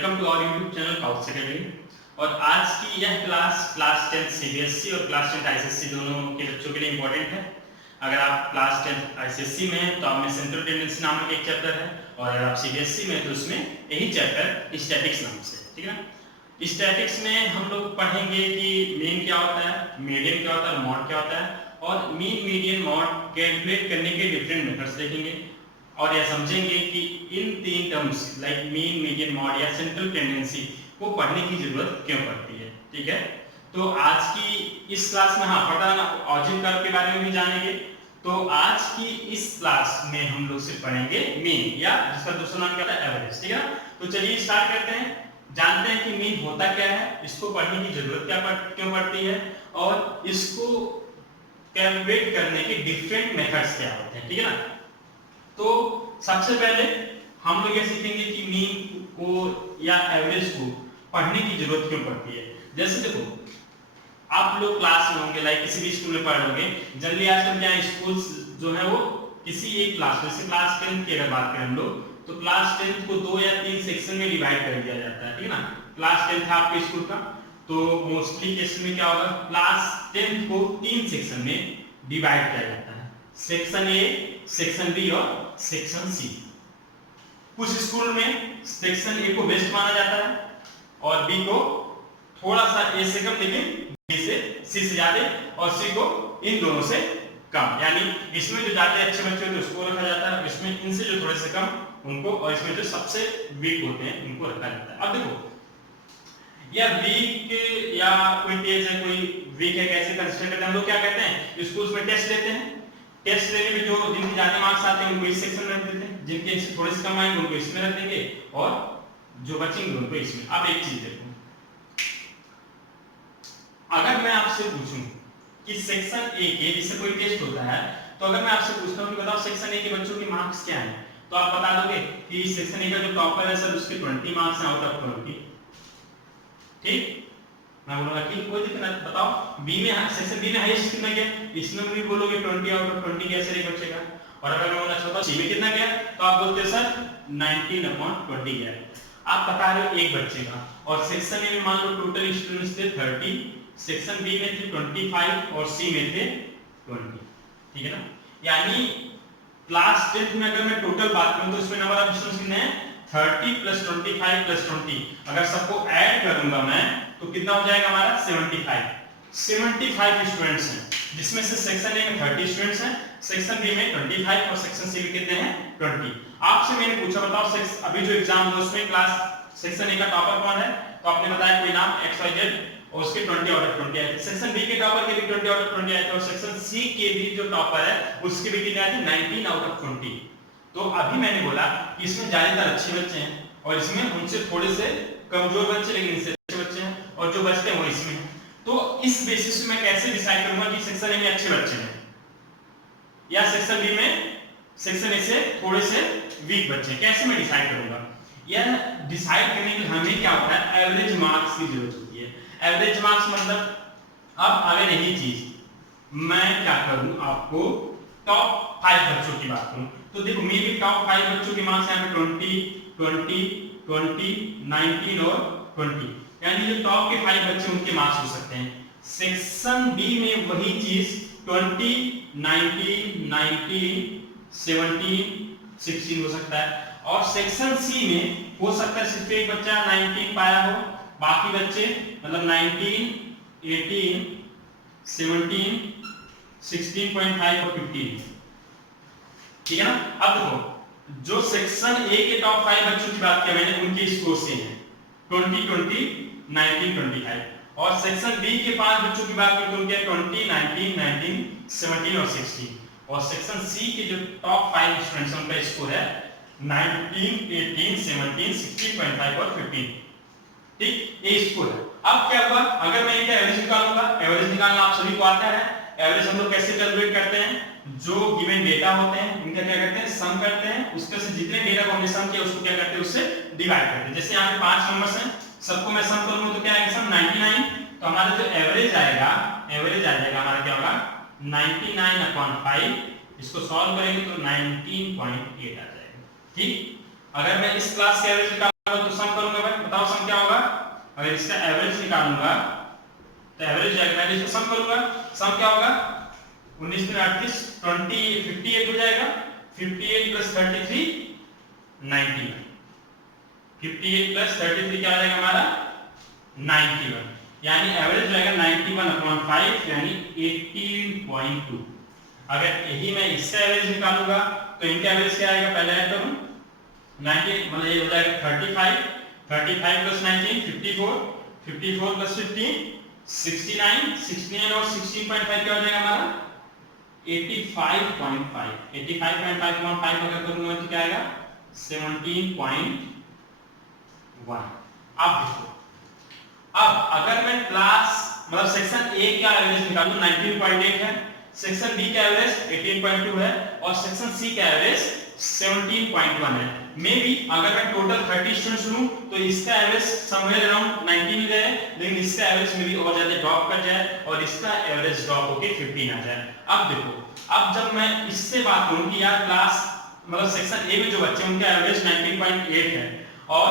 Welcome to our YouTube channel Kaus Academy. और आज की यह क्लास 10 सीबीएसई और क्लास 10 आईसीएसई दोनों के बच्चों के लिए इंपॉर्टेंट है। अगर आप क्लास 10 आईसीएसई में हैं तो आप में सेंट्रल टेंडेंसी नामक एक चैप्टर है, और अगर आप सीबीएसई में तो उसमें यही चैप्टर स्टैटिक्स नाम से, ठीक है ना। स्टैटिक्स में हम लोग पढ़ेंगे कि मीन क्या होता है, मीडियन क्या होता है, मॉड क्या होता है, और मीन मीडियन मॉड कैलकुलेट करने के डिफरेंट मेथड्स देखेंगे और यह समझेंगे कि इन तीन terms like mean median mode या सेंट्रल टेंडेंसी को पढ़ने की जरूरत क्यों पड़ती है। ठीक है, तो आज की इस क्लास में पता ऑरिजिन कर्व के बारे में भी जानेंगे। तो आज की इस क्लास में हम लोग सिर्फ पढ़ेंगे मीन, या जिसका दूसरा नाम क्या है एवरेज। ठीक है, तो चलिए स्टार्ट करते हैं। जानते हैं कि मीन होता क्या है, इसको पढ़ने की जरूरत क्यों पड़ती है, और इसको कैलकुलेट करने के डिफरेंट मेथड्स क्या होते हैं। ठीक है ना। तो सबसे पहले हम लोग ये सीखेंगे कि मीन को या एवरेज को पढ़ने की जरूरत क्यों पड़ती है। जैसे देखो, आप लोग क्लास में होंगे, लाइक किसी भी स्कूल में पढ़ लोगे। जनरली आजकल क्या स्कूल जो है वो किसी एक क्लास में, जैसे क्लास 10 की अगर बात करें हम लोग, तो क्लास 10 को 2 या 3 सेक्शन में डिवाइड कर दिया जाता है। ठीक है ना। क्लास 10 था आपके स्कूल का, तो मोस्टली केस में क्या होगा, क्लास 10 को 3 सेक्शन में डिवाइड किया जाता है, सेक्शन ए, सेक्शन बी और सेक्शन सी। कुछ स्कूल में सेक्शन ए को बेस्ट माना जाता है और बी को थोड़ा सा ए से कम, लेकिन बी से सी से ज्यादा, और सी को इन दोनों से कम। यानी इसमें जो ज्यादा अच्छे बच्चे होते हैं उसको रखा जाता है, इसमें इनसे जो थोड़े से कम उनको, और इसमें जो सबसे वीक होते हैं उनको रखा जाता है। अब देखो, या वीक या कोई तेज है कोई वीक है, कैसे कंसिडर करते हैं हम लोग, क्या कहते हैं, स्कूल्स में टेस्ट लेते हैं। टेस्ट लेने में जो जिनके ज्यादा मार्क्स आते हैं उनको इस सेक्शन में रख देते हैं, जिनके इससे थोड़े से कम आएंगे उनको इसमें रख देंगे, और जो बचेंगे उनको इसमें। अब एक चीज देखो, अगर मैं आपसे पूछूं कि सेक्शन ए के, जिससे कोई टेस्ट होता है, तो अगर मैं आपसे पूछता हूं कि बताओ सेक्शन ए के बच्चों के मार्क्स क्या हैं, तो आप बता दोगे कि सेक्शन ए का जो टॉपर है सर उसके 20 मार्क्स हैं आउट ऑफ 20। ठीक, मैं बोलूंगा कि कोई दिक्कत नहीं, बताओ बी में, सेक्शन बी में हाईएस्ट कितना गया, इसमें भी बोलोगे 20 आउट ऑफ 20 गया सर एक बच्चे का। और अगर मैं बोलना चाहता हूं सी में कितना गया, तो आप बोलते हैं सर 19/20 गया। आप बता रहे हो एक बच्चे का, और सेक्शन ए में मान लो टोटल स्टूडेंट्स थे 30, सेक्शन बी में थे 25 और सी में थे 20। ठीक है ना। यानी क्लास 10 में अगर मैं टोटल बात करूं तो इसमें नंबर ऑफ स्टूडेंट्स कितने हैं, 30 + 25 + 20। अगर सबको ऐड करूंगा मैं तो कितना हो जाएगा हमारा 75 स्टूडेंट्स हैं, जिसमें से सेक्शन ए में 30 स्टूडेंट्स हैं, सेक्शन बी में 25 और सेक्शन सी में कितने हैं 20। आपसे मैंने पूछा बताओ अभी जो एग्जाम हुआ उसमें क्लास सेक्शन ए का टॉपर कौन है, तो आपने बताया कोई नाम XYZ, और उसके 20 आउट ऑफ 20 आए थे। सेक्शन बी के टॉपर के भी 20 आउट ऑफ 20 आए थे, और सेक्शन सी के भी जो टॉपर है उसके भी कितने आए थे 19 आउट ऑफ 20। तो अभी मैंने बोला कि इसमें ज्यादातर अच्छे बच्चे हैं, और इसमें उनसे थोड़े से कमजोर बच्चे, लेकिन इनसे अच्छे बच्चे हैं, और जो बचते हैं वो इसमें हैं। तो इस बेसिस पे मैं कैसे डिसाइड करूंगा कि सेक्शन ए में अच्छे बच्चे हैं या सेक्शन बी में सेक्शन ए से थोड़े से वीक बच्चे हैं, कैसे मैं डिसाइड करूंगा। यह डिसाइड करने के लिए हमें क्या होता है, एवरेज मार्क्स की जरूरत होती है। एवरेज मार्क्स मतलब, अब अगर यही चीज मैं क्या करूं, आपको टॉप 5 बच्चों की बात करूं, तो देखो मेरे टॉप 5 बच्चों के मार्क्स यहाँ पे 20, 19 और 20, यानी जो टॉप के 5 बच्चे उनके मार्क्स हो सकते हैं। सेक्शन बी में वही चीज 20, 19, 17, 16 हो सकता है, और सेक्शन सी में हो सकता है सिर्फ एक बच्चा 19 पाया हो, बाकी बच्चे मतलब 19, 18, 17, 16.5 और 15। ठीक है ना। अब देखो, जो सेक्शन ए के टॉप 5 बच्चों की बात की मैंने, उनके स्कोर से हैं 20, 19, 25, और सेक्शन बी के 5 बच्चों की बात करें तो उनके 20, 19, 17 और 16, और सेक्शन सी के जो टॉप 5 स्टूडेंट्स हैं उनका स्कोर है 19, 18, 17, 16.5 और 15। ठीक, ये स्कोर है। अब क्या हुआ, अगर मैं इनका एवरेज निकालूंगा, एवरेज निकालना आप सभी को आता है। एवरेज हम लोग कैसे कैलकुलेट करते हैं, जो गिवन डेटा होते हैं इनका क्या करते हैं, सम करते हैं, उसमें से जितने डेटा को हमने सम किया उसको क्या करते हैं, उससे डिवाइड करते हैं। जैसे यहाँ पे 5 नंबर्स हैं, सबको मैं सम करूंगा तो क्या आएगा सम 99, तो हमारा जो एवरेज आ जाएगा हमारा क्या होगा 99/5। इसको सॉल्व करेंगे तो 19.8 आ जाएगा। ठीक, अगर मैं इस क्लास के एवरेज निकालूंगा तो सम करूंगा भाई, बताओ सम क्या होगा। अगर इसका एवरेज निकालूंगा तो एवरेज जाएगा, मैं इसको सम करूंगा, सम क्या होगा 19 में 38 20 58 हो जाएगा, 58 प्लस 33 91, 58 प्लस 33 क्या आ जाएगा हमारा 91, यानी एवरेज जाएगा 91/5 यानी 18.2। अगर यही मैं इसका एवरेज निकालूंगा तो इनका एवरेज क्या आएगा, पहले ऐड करूं 90 मतलब ये हो जाएगा 35 35 प्लस 19 54 54 प्लस 15 69 69 और 16.5 क्या हो जाएगा हमारा 85.5 85.5 अगर करूंगा तो क्या आएगा 17.1। अब देखो, अब अगर मैं क्लास मतलब सेक्शन ए का एवरेज निकालूं 19.8 है, सेक्शन बी का एवरेज 18.2 है और सेक्शन सी का एवरेज 17.1 है। मे बी अगर मैं टोटल 30 स्टूडेंट्स लूं तो इसका एवरेज समवेयर अराउंड 19 रहे, लेकिन इसका एवरेज में भी और ज्यादा ड्रॉप कर जाए और इसका एवरेज ड्रॉप होके 15 आ जाए। अब देखो, अब जब मैं इससे बात करूं कि यार क्लास मतलब सेक्शन ए में जो बच्चे उनका एवरेज 19.8 है और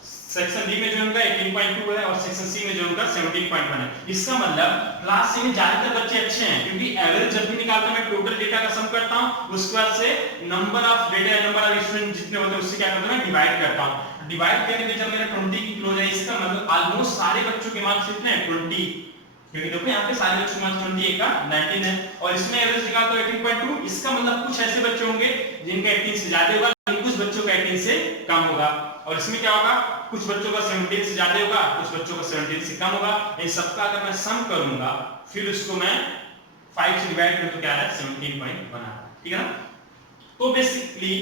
सेक्शन बी में जो उनका 18.2 है और सेक्शन सी में जो उनका 17.1 है, इसका मतलब क्लास सी में ज्यादातर बच्चे अच्छे हैं, क्योंकि एवरेज जब भी निकालता मैं टोटल डेटा का सम करता हूं, उसके बाद से नंबर ऑफ डेटा या नंबर ऑफ स्टूडेंट जितने होते हैं उससे क्या करता हूं मैं डिवाइड करता हूं। डिवाइड करने पे जब मेरा 20 की क्लोज है, इसका मतलब ऑलमोस्ट सारे बच्चों के मार्क्स कितने हैं 20, क्योंकि देखो यहाँ पे सारे बच्चों के मार्क्स 28 का 19 है और इसमें एवरेज निकालता हूं 18.2। इसका मतलब कुछ ऐसे बच्चे होंगे जिनका 18 से ज्यादा होगा, लेकिन कुछ बच्चों का 18 से कम होगा, और इसमें क्या होगा कुछ बच्चों का 17 से ज्यादा होगा, कुछ बच्चों का 17 से कम होगा। इन सबका अगर मैं सम करूंगा फिर उसको मैं 5 से डिवाइड करूं तो क्या आ रहा है 17.1 आ रहा है, ठीक है ना। तो बेसिकली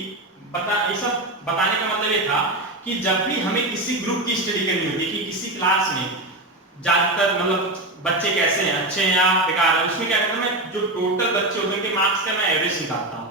ये सब बताने का मतलब ये था कि जब भी हमें किसी ग्रुप की स्टडी करनी होती है कि किसी क्लास में ज्यादातर मतलब बच्चे कैसे हैं, अच्छे हैं या बेकार है, उसमें क्या करता हूं मैं जो टोटल बच्चे होते हैं उनके मार्क्स का मैं एवरेज निकालता हूं।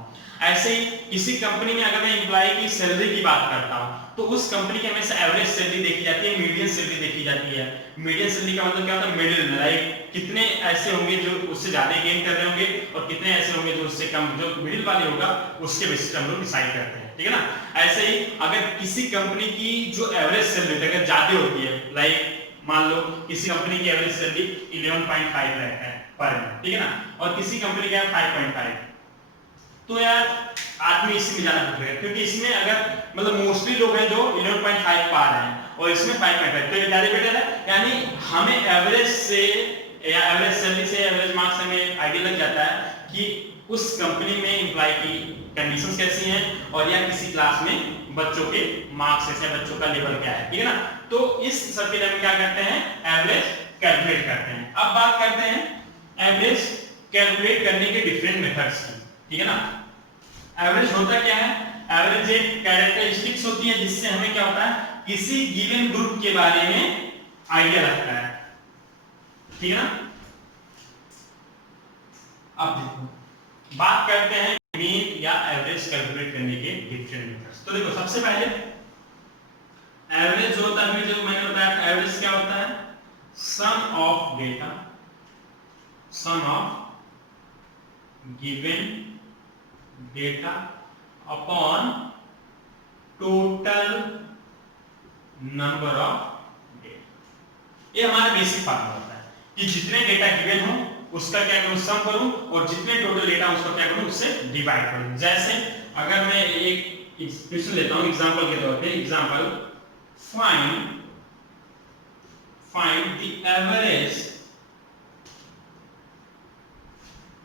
ऐसे ही किसी कंपनी में अगर मैं एम्प्लॉय की सैलरी की बात करता हूं तो उस कंपनी की हमेशा एवरेज सैलरी देखी जाती है, मीडियन सैलरी देखी जाती है। मीडियन सैलरी का मतलब क्या होता है मिडिल में, लाइक कितने ऐसे होंगे जो उससे ज्यादा गेन कर रहे होंगे और कितने ऐसे होंगे जो उससे कम, जो मिडिल वाले होगा उसके बेसिस पे हम लोग डिसाइड करते हैं, ठीक है ना। ऐसे ही अगर किसी कंपनी की जो एवरेज सैलरी अगर ज्यादा होती है, लाइक मान लो किसी कंपनी की एवरेज सैलरी 11.5 लाख है पर मंथ, ठीक है ना, और किसी कंपनी का 5.5, तो यार आदमी इसी में जाना पड़ेगा, क्योंकि इसमें अगर मतलब मोस्टली लोग हैं जो 11.5 पा रहे हैं और इसमें 5.5, तो ये ज्यादा बेटर है। यानी हमें एवरेज से या एवरेज सैलरी से एवरेज मार्क्स हमें आइडिया लग जाता है कि उस कंपनी में एम्प्लॉय की कंडीशंस कैसी हैं और या किसी क्लास में बच्चों के मार्क्स कैसे हैं, बच्चों का लेवल क्या है, ठीक है ना। तो इस सब के लिए हम क्या करते हैं एवरेज कैलकुलेट करते हैं। अब बात करते हैं एवरेज कैलकुलेट करने के डिफरेंट मेथड्स की, ठीक है ना। एवरेज होता क्या है, एवरेज एक कैरेक्टरिस्टिक्स होती है जिससे हमें क्या होता है किसी गिवन ग्रुप के बारे में आइडिया लगता है, ठीक है ना। अब देखो बात करते हैं मीन या एवरेज कैलकुलेट करने के डिफरेंट मेथड्स। तो देखो सबसे पहले एवरेज होता है, जो मैंने बताया एवरेज क्या होता है sum of data, sum of given data upon total number of data. ये हमारा बेसिक फार्मूला होता है कि जितने डेटा गिवन हो उसका क्या करूं सम करूं और जितने टोटल डेटा उसका क्या करूं उससे डिवाइड करूं। जैसे अगर मैं एक क्वेश्चन लेता हूं एग्जांपल के तौर पे, example find the average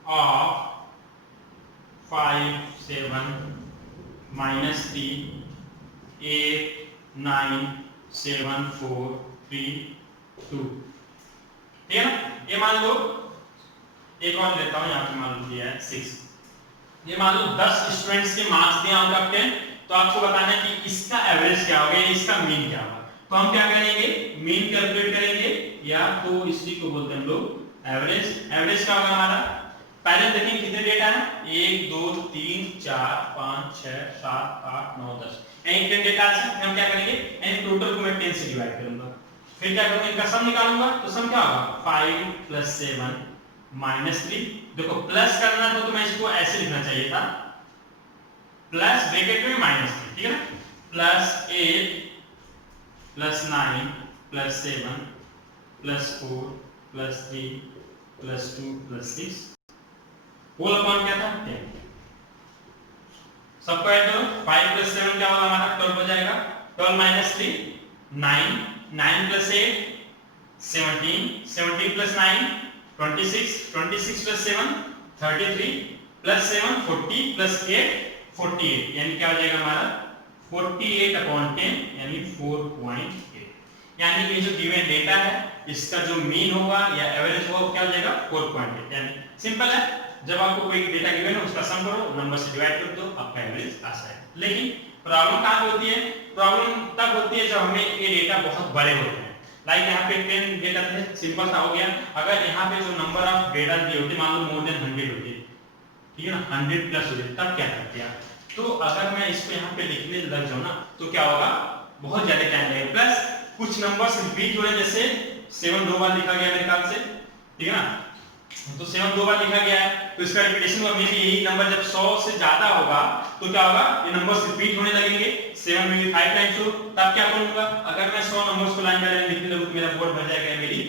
of 5 7 minus 3 8 9 7 4 3 2, ठीक है ना। ये मान लो एक और लेता हूं, यहाँ पे मान लो दिया है 6, ये मान लो 10 स्टूडेंट्स के मार्क्स दिए होंगे आपके, तो आपको बताना है कि इसका एवरेज क्या होगा, इसका मीन क्या होगा। तो हम क्या करेंगे मीन कैलकुलेट करेंगे या तो इसी को बोलते हैं हम लोग एवरेज। एवरेज क्या होगा हमारा, पहले देखेंगे कितने डेटा है 1 2 3 4 5 6 7 8 9 10, यानी 10 डेटा है। फिर हम क्या करेंगे यानी टोटल को मैं 10 से डिवाइड करूंगा, फिर क्या करूंगा इनका सम निकालूंगा। तो सम क्या होगा 5 + 7 - 3, देखो प्लस करना था तो मैं इसको ऐसे लिखना चाहिए था प्लस ब्रैकेट में -3, ठीक है ना, +8 plus 9 plus 7 plus 4 plus 3 plus 2 plus 6 whole upon क्या था 10। सबको ऐड करो, 5 प्लस 7 क्या होगा हमारा 12 हो जाएगा, 12 minus 3 9, 9 plus 8 17, 17 plus 9 26, 26 plus 7 33 plus 7 40 plus 8 48, यानी क्या हो जाएगा हमारा 48 अपॉन 10 यानी 4.8। यानी ये जो गिवन डेटा है इसका जो मीन होगा या एवरेज होगा वो क्या हो जाएगा 4.8। यानी सिंपल है, जब आपको कोई डेटा गिवन है उसका सम करो, नंबर से डिवाइड कर दो, आपका एवरेज आ जाएगा। लेकिन प्रॉब्लम कहाँ पे होती है, प्रॉब्लम तब होती है जब हमें ये डेटा बहुत बड़े होते हैं। लाइक यहाँ पे 10 डेटा थे, सिंपल सा हो गया। अगर यहाँ पे जो नंबर ऑफ डेटा दिए होते मान लो मोर देन 100 होते, ठीक है ना, 100 प्लस होते, तब क्या करते हैं। तो अगर मैं इसको यहाँ पे लिखने लग जाऊँ ना तो क्या होगा, बहुत ज्यादा टाइम लगेगा। प्लस कुछ नंबर्स रिपीट हो रहे, जैसे 7 दो बार लिखा गया मेरे ख्याल से, ठीक है ना, तो 7 दो बार लिखा गया है तो इसका रिपीटेशन होगा। मे बी यही नंबर जब 100 से ज्यादा होगा तो क्या होगा, ये नंबर्स रिपीट होने लगेंगे। 7 में भी 5 टाइम्स हो, तब क्या करूंगा, अगर मैं 100 नंबर्स को लाइन बाय लाइन लिखने लगूं तो मेरा बोर्ड भर जाएगा, मेरी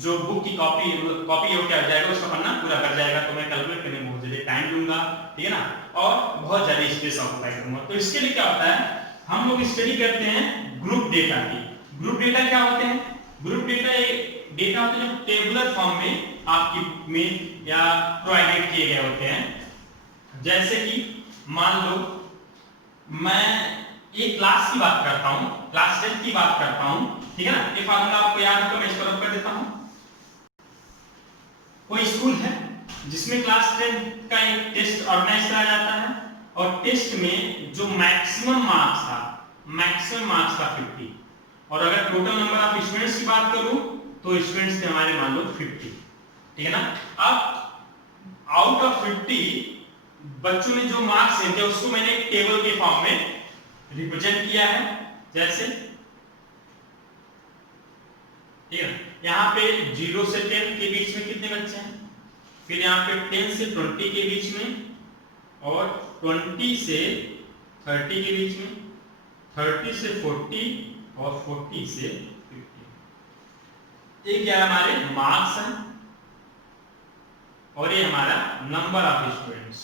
जो बुक की कॉपी है वो क्या हो जाएगा, उसका पन्ना पूरा भर जाएगा। तो मैं कैलकुलेट करने में बहुत ज्यादा टाइम लूंगा, ठीक है ना, और बहुत ज्यादा स्पेस ऑक्यूपाई करूंगा। तो इसके लिए क्या होता है, हम लोग स्टडी करते हैं ग्रुप डेटा की। ग्रुप डेटा क्या होते हैं, ग्रुप डेटा एक डेटा होते हैं जो टेबुलर फॉर्म में आपकी में या प्रोवाइडेड किए गए होते हैं। जैसे कि मान लो मैं एक क्लास की बात करता हूं, क्लास 10 की बात करता हूं, ठीक है ना, ये फार्मूला आपको याद है तो मैं इसको रब कर देता हूं। कोई स्कूल है जिसमें क्लास 10 का एक टेस्ट ऑर्गेनाइज कराया जाता है और टेस्ट में जो मैक्सिमम मार्क्स था 50, और अगर टोटल नंबर ऑफ स्टूडेंट्स की बात करूं तो स्टूडेंट्स थे हमारे मान लो 50, ठीक है ना। अब आउट ऑफ 50 बच्चों में जो मार्क्स थे उसको मैंने एक टेबल के फॉर्म में रिप्रेजेंट किया है, जैसे, ठीक है, यहाँ पे 0 से 10 के बीच में कितने बच्चे हैं, फिर यहाँ पे 10 से 20 के बीच में, और 20 से 30 के बीच में, 30 से 40 और 40 से 50। ये क्या हमारे मार्क्स हैं और ये हमारा नंबर ऑफ स्टूडेंट्स,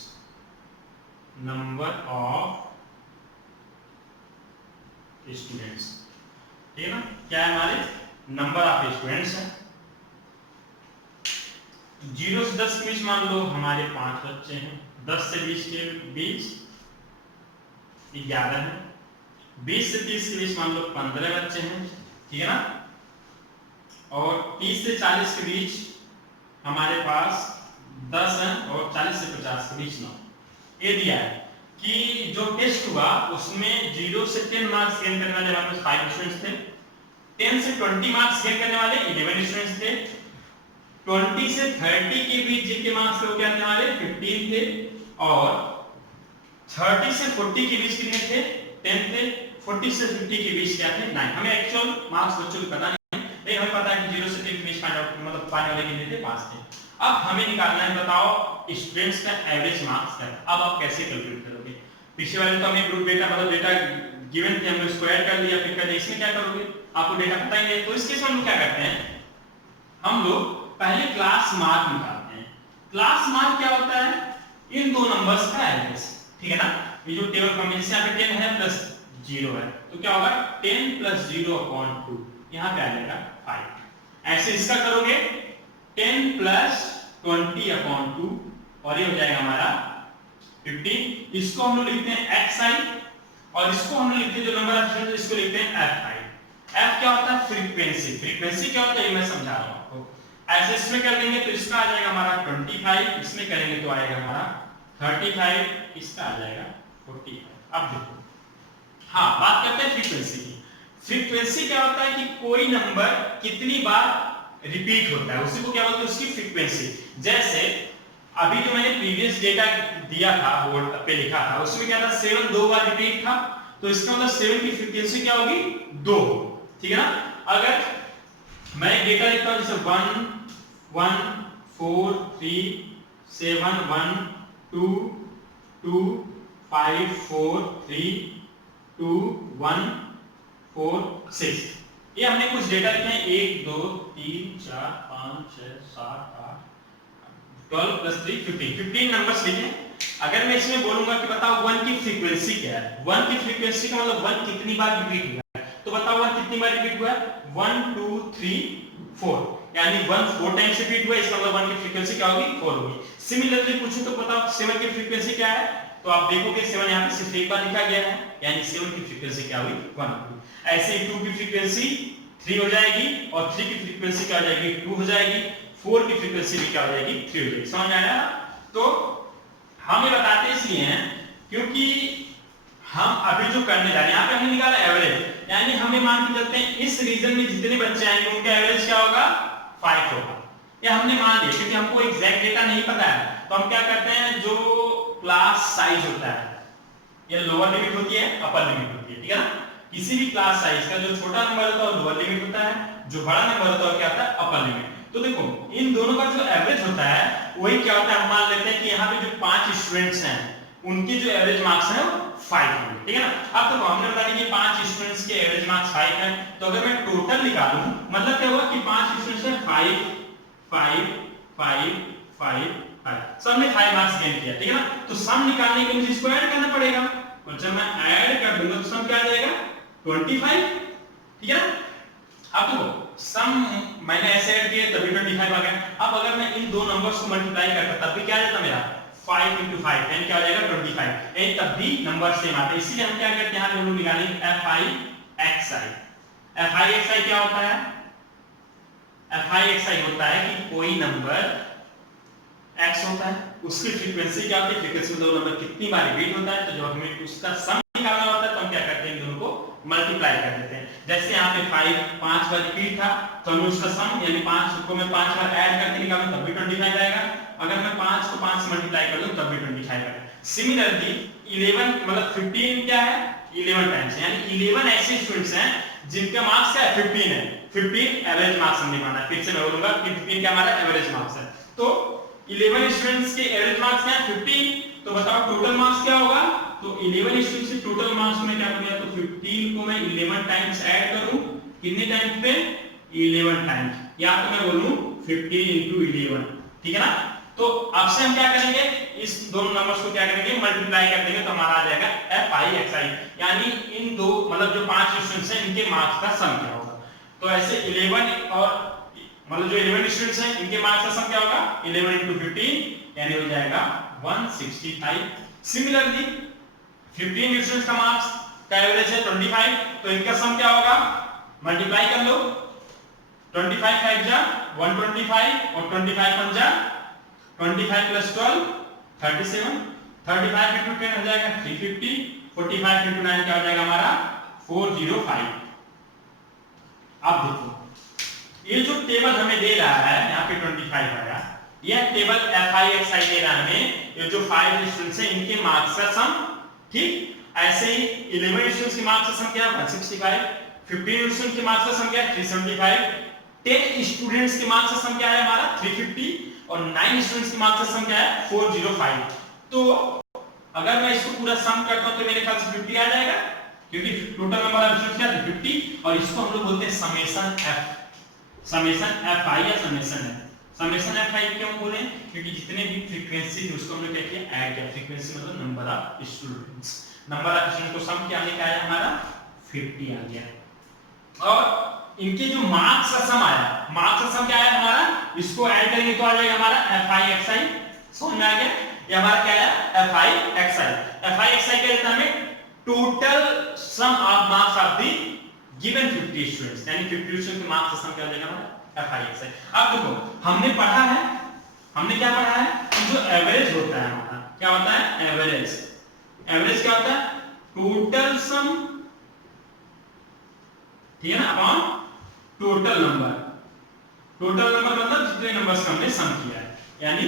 ठीक है ना, क्या है हमारे नंबर ऑफ स्टूडेंट्स है। 0 से 10 के बीच मान लो हमारे 5 बच्चे हैं, 10 से 20 के बीच 11 है, 20 से 30 के बीच मान लो 15 बच्चे हैं, ठीक है ना, और 30 से 40 के बीच हमारे पास 10 हैं, और 40 से 50 के बीच 9। ये दिया है कि जो टेस्ट हुआ उसमें 0 से 10 मार्क्स गेन करने वाले हमारे पास 5 स्टूडेंट्स थे, 10 से 20 मार्क्स गेन करने वाले 11 स्टूडेंट्स थे, 20 से 30 के बीच जिनके मार्क्स थे वो क्या थे हमारे 15 थे, और 30 से 40 के बीच कितने थे 10 थे, 40 से 50 के बीच क्या थे 9। हमें एक्चुअल मार्क्स बच्चों को पता नहीं, लेकिन हमें पता है कि 0 से 10 के बीच फाइंड आउट मतलब पाने वाले कितने थे 5 थे। अब हमें निकालना है, बताओ स्टूडेंट्स का एवरेज मार्क्स क्या है। अब आप कैसे कैलकुलेट करोगे, पीछे वाले तो हमें ग्रुप डेटा मतलब डेटा गिवन थे, हमने उसको ऐड कर लिया, फिर कहते इसमें क्या करोगे, आपको डेटा पता ही नहीं। तो इस केस में हम क्या करते हैं, हम लोग पहले क्लास मार्क निकालते हैं। क्लास मार्क क्या होता है, इन दो नंबर्स का एवरेज, ठीक है ना। ये जो टेबल फॉर्म में जैसे यहाँ पे 10 है प्लस 0 है तो क्या होगा 10 प्लस 0 अपॉन 2, यहाँ पे आ जाएगा 5। ऐसे इसका करोगे 10 प्लस 20 अपॉन 2 और ये हो जाएगा हमारा 15। इसको हम लोग लिखते हैं xi और इसको हम लोग लिखते हैं जो नंबर ऑफ स्टूडेंट्स इसको लिखते हैं fi। f क्या होता है फ्रीक्वेंसी, फ्रीक्वेंसी क्या होता है ये मैं समझा रहा हूं आपको। ऐसे इसमें कर देंगे तो इसका आ जाएगा हमारा 25, इसमें करेंगे तो आएगा हमारा 35, इसका आ जाएगा 45। अब देखो, हाँ बात करते हैं फ्रीक्वेंसी की। फ्रीक्वेंसी क्या होता है कि कोई नंबर कितनी बार रिपीट होता है उसी को क्या बोलते हैं उसकी फ्रीक्वेंसी। जैसे अभी जो मैंने प्रीवियस डेटा दिया था बोर्ड पे लिखा था उसमें क्या था 7 दो बार रिपीट था, तो इसका मतलब 7 की फ्रीक्वेंसी क्या होगी 2, ठीक है ना। अगर मैं एक डेटा लिखता हूं जैसे 1 1 4 3 7 1 2 2 5 4 3 2 1 4 6, ये हमने कुछ डेटा लिखे हैं 1 2 3 4 5 6 7 8 12 प्लस 3 15 नंबर्स लिखे। अगर मैं इसमें बोलूंगा कि बताओ 1 की फ्रीक्वेंसी क्या है, 1 की फ्रीक्वेंसी का मतलब 1 कितनी बार रिपीट हुआ है, तो बताओ 1 कितनी बार रिपीट हुआ है, 1 2 3 4, यानी 1 4 टाइम्स रिपीट हुआ है, इसका मतलब 1 की फ्रीक्वेंसी क्या होगी 4 होगी। सिमिलरली पूछूं तो बताओ 7 की फ्रीक्वेंसी क्या है, तो आप देखोगे 7 यहाँ पे सिर्फ एक बार लिखा गया है, यानी 7 की फ्रीक्वेंसी क्या हुई 1 होगी। ऐसे ही 2 की फ्रीक्वेंसी 3 हो जाएगी और 3 की फ्रीक्वेंसी क्या हो जाएगी 2 हो जाएगी, 4 की फ्रीक्वेंसी भी क्या हो जाएगी 3 हो जाएगी। समझ आया? तो हम ये बताते इसलिए हैं क्योंकि हम अभी जो करने जा रहे हैं यहाँ पे हमने निकाला एवरेज, यानी हमें मान के चलते हैं इस रीजन में जितने बच्चे आएंगे उनका एवरेज क्या होगा 5 होगा, ये हमने मान लिया क्योंकि हमको एग्जैक्ट डेटा नहीं पता है। तो हम क्या करते हैं, जो क्लास साइज होता है, ये लोअर लिमिट होती है अपर लिमिट होती है, ठीक है ना। किसी भी क्लास साइज का जो छोटा नंबर होता है वो लोअर लिमिट होता है, जो बड़ा नंबर होता है क्या होता है अपर लिमिट। तो देखो इन दोनों का जो एवरेज होता है वही क्या होता है, हम मान लेते हैं कि यहाँ पे जो 5 स्टूडेंट्स हैं उनके जो एवरेज मार्क्स हैं वो 5 होंगे, ठीक है ना। अब देखो हमने बता दिया कि 5 स्टूडेंट्स के एवरेज मार्क्स 5 है, तो अगर मैं टोटल निकालूं मतलब क्या होगा कि 5 स्टूडेंट्स हैं 5 5 5 5 5, सबने 5 मार्क्स गेन किया, ठीक है ना। तो सम निकालने के लिए मुझे इसको ऐड करना पड़ेगा और जब मैं ऐड कर दूंगा तो सम क्या आ जाएगा 25, ठीक है ना। अब देखो सम मैंने ऐसे ऐड किया तभी 25 आ गया। अब अगर मैं इन दो नंबर्स को मल्टीप्लाई करता तब भी क्या आ जाता मेरा 5 × 5 यानी क्या हो जाएगा 25, यानी तब भी नंबर सेम आते हैं। इसीलिए हम क्या करते हैं यहाँ पे हम लोग निकालेंगे fi xi क्या होता है, fi xi होता है कि कोई नंबर x होता है उसकी फ्रीक्वेंसी क्या होती है, फ्रीक्वेंसी में दो नंबर कितनी बार रिपीट होता है, तो जब हमें उसका सम निकालना होता है तो हम क्या करते हैं इन दोनों को मल्टीप्लाई कर देते हैं। जैसे यहाँ पे 5 बार रिपीट था तो हमें उसका सम यानी 5 को मैं 5 बार ऐड करके निकालूं तब भी 25 आएगा, अगर मैं 5 को 5 से मल्टीप्लाई कर दूं तब भी 25 आएगा। सिमिलरली 11 मतलब 15 क्या है 11 टाइम्स, यानी 11 ऐसे स्टूडेंट्स हैं जिनका मार्क्स क्या है 15 है, 15 एवरेज मार्क्स हमने माना है। फिर से मैं बोलूंगा कि 15 क्या हमारा एवरेज मार्क्स है। तो 11 स्टूडेंट्स के एवरेज मार्क्स क्या है 15, तो बताओ टोटल मार्क्स क्या होगा, तो 11 स्टूडेंट्स के टोटल मार्क्स में क्या करूंगा, तो 15 को मैं 11 टाइम्स ऐड करूं, कितने टाइम्स पे 11 टाइम्स, या तो मैं बोलूं 15 × 11, ठीक है ना। तो अब से हम क्या करेंगे, इस दोनों नंबर्स को क्या करेंगे मल्टीप्लाई कर देंगे तो हमारा आ जाएगा fi xi, यानी इन दो मतलब जो 5 स्टूडेंट्स हैं इनके मार्क्स का सम क्या होगा। तो ऐसे 11 और मतलब जो 11 स्टूडेंट्स हैं इनके मार्क्स का सम क्या होगा 11 × 15 यानी हो जाएगा 165। सिमिलरली 15 स्टूडेंट्स का मार्क्स का एवरेज है 25, तो इनका सम क्या होगा मल्टीप्लाई कर लो, 25 5 जा 125 और 25 5 जा 25 + 12 37, 35 × 10 हो जाएगा 350, 45 × 9 क्या हो जाएगा हमारा 405। अब देखो ये जो टेबल हमें दे रहा है यहाँ पे 25 आया, यह टेबल fi xi दे रहा है हमें, ये जो 5 स्टूडेंट्स हैं इनके मार्क्स का सम, ठीक। ऐसे ही 11 स्टूडेंट्स के मार्क्स का सम क्या है 165, 15 स्टूडेंट्स के मार्क्स का सम क्या है 375, 10 स्टूडेंट्स के मार्क्स का सम क्या है हमारा 350 और 9 स्टूडेंट्स के मार्क्स का सम क्या है 405। तो अगर मैं इसको पूरा सम करता हूं तो मेरे ख्याल से 50 आ जाएगा, क्योंकि टोटल नंबर ऑफ स्टूडेंट्स क्या है 50, और इसको हम लोग बोलते हैं समेशन f, समेशन fi या समेशन f। समेशन fi क्यों बोले, क्योंकि जितने भी फ्रीक्वेंसी उसको हम लोग क्या किया ऐड किया, फ्रीक्वेंसी मतलब number of students, number of student को सम क्या आने का आया हमारा 50 आ गया। और इनके जो मार्क्स का सम आया, मार्क्स का सम क्या आया हमारा, इसको ऐड करेंगे तो आ जाएगा हमारा fi xi, समझ में आ गया। ये हमारा क्या है fi xi क्या देता है हमें total sum of marks of the given 50 students, यानी 50 स्टूडेंट के मार्क्स का सम क्या हो जाएगा हमारा fi xi। अब देखो हमने पढ़ा है, हमने क्या पढ़ा है कि जो एवरेज होता है हमारा क्या होता है एवरेज, एवरेज क्या होता है टोटल सम, ठीक है ना, upon total number, total number मतलब जितने नंबर्स का हमने सम किया है, यानी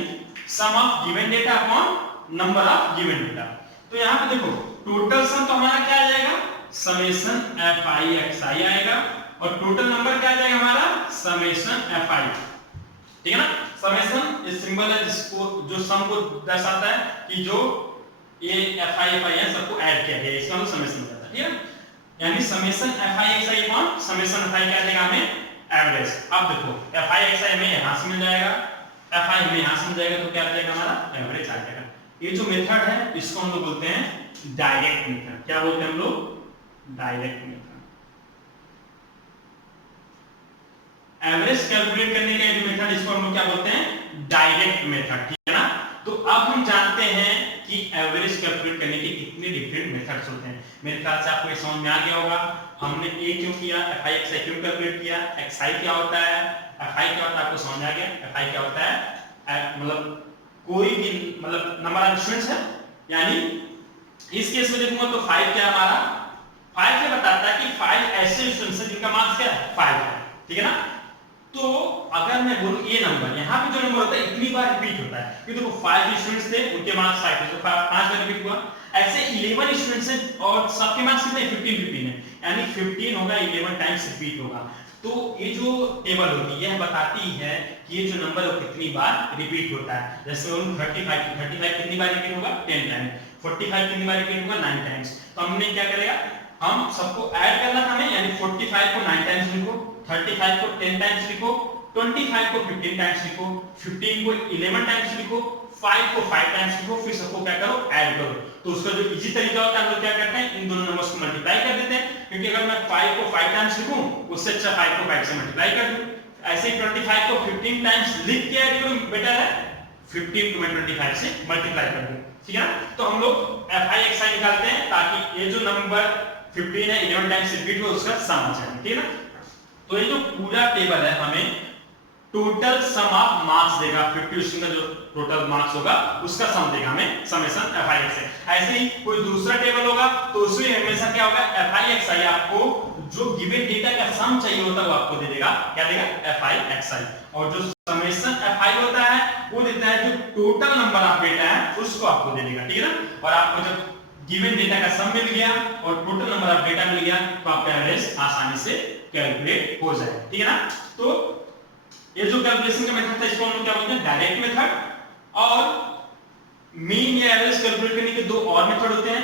sum of given data upon number of given data. तो यहां पे देखो टोटल सम तो हमारा क्या आ जाएगा समेशन fi xi आएगा, और टोटल नंबर क्या आ जाएगा हमारा समेशन fi, ठीक है ना। समेशन इस सिंबल है जिसको जो सम को दर्शाता है कि जो ये fi है सबको ऐड किया गया है, इसका मतलब समेशन होता है, ठीक है। यानी summation F I x I upon summation F I क्या देगा हमें एवरेज। अब देखो एफ आई एक्स आई हमें यहां से मिल जाएगा, एफ आई हमें यहां से मिल जाएगा, तो क्या आ जाएगा हमारा एवरेज आ जाएगा। ये जो मेथड है इसको हम लोग बोलते हैं डायरेक्ट मेथड। क्या बोलते हैं हम लोग? Direct method. एवरेज कैलकुलेट करने का जो मेथड इसको हम लोग क्या बोलते हैं? डायरेक्ट मेथड, ठीक है ना। तो अब हम जानते हैं कि एवरेज कैलकुलेट करने के कितने डिफरेंट मेथड्स होते हैं। मेरे ख्याल से आपको ये समझ में आ गया होगा। हमने ए क्यों किया, एफ आई एक्स आई क्यों कैलकुलेट किया, एक्स आई क्या होता है, एफ आई क्या होता है, आपको समझ आ गया। एफ आई क्या होता है, मतलब कोई भी मतलब नंबर ऑफ स्टूडेंट्स है, यानी इस केस में देखूंगा तो 5 क्या हमारा 5 क्या बताता है कि 5 ऐसे स्टूडेंट्स हैं जिनका मार्क्स क्या है 5 है, ठीक है ना। तो अगर मैं बोलूं ये नंबर यहाँ पे जो नंबर होता है इतनी बार रिपीट होता है, क्योंकि देखो 5 स्टूडेंट्स थे उनके मार्क्स 5 थे, तो 5 बार रिपीट हुआ। ऐसे 11 स्टूडेंट्स हैं और सबके मार्क्स कितने 15 है, यानी 15 होगा 11 टाइम्स रिपीट होगा। तो ये जो टेबल होती है यह बताती है कि ये जो नंबर है वो कितनी बार रिपीट होता है। जैसे बोलूं 35 कितनी बार रिपीट होगा 10 टाइम्स, 45 कितनी बार रिपीट होगा 9 टाइम्स। तो हमने क्या करेगा, हम सबको ऐड करना था हमें, यानी 45 को 9 टाइम्स लिखो, 35 को 10 टाइम्स लिखो, 25 को 15 टाइम्स लिखो, 15 को 11 टाइम्स लिखो, 5 को 5 टाइम्स लिखो, फिर सबको क्या करो ऐड करो। तो उसका जो इजी तरीका होता है हम लोग क्या करते हैं, इन दोनों नंबर्स को मल्टीप्लाई कर देते हैं, क्योंकि अगर मैं 5 को 5 टाइम्स लिखूं उससे अच्छा 5 को 5 से मल्टीप्लाई कर दूं। ऐसे ही 25 को 15 टाइम्स लिख के ऐड करूं बेटर है 15 को मैं 25 से मल्टीप्लाई कर दूं, ठीक है ना। तो हम लोग fi निकालते हैं ताकि ये जो नंबर 15 है 11 टाइम्स रिपीट हो उसका सम आ जाए, ठीक है ना। तो ये जो पूरा टेबल है हमें टोटल सम ऑफ मार्क्स देगा, 50 स्टूडेंट का जो टोटल मार्क्स होगा उसका सम देगा हमें समेशन fi से। ऐसे ही कोई दूसरा टेबल होगा तो उसमें हमेशा क्या होगा fi आपको जो गिवन डेटा का सम चाहिए होता है वो आपको दे देगा, क्या देगा fi। और जो समेशन fi होता है वो देता है जो टोटल नंबर ऑफ डेटा है उसको आपको दे देगा, ठीक है ना। और आपको जब गिवन डेटा का सम मिल गया और टोटल नंबर ऑफ डेटा मिल गया तो आपका एवरेज आसानी से कैलकुलेट हो जाए, ठीक है ना। तो ये जो कैलकुलेशन का मेथड था इसको हम लोग क्या बोलते हैं डायरेक्ट मेथड। और मीन या एवरेज कैलकुलेट करने के दो और मेथड होते हैं।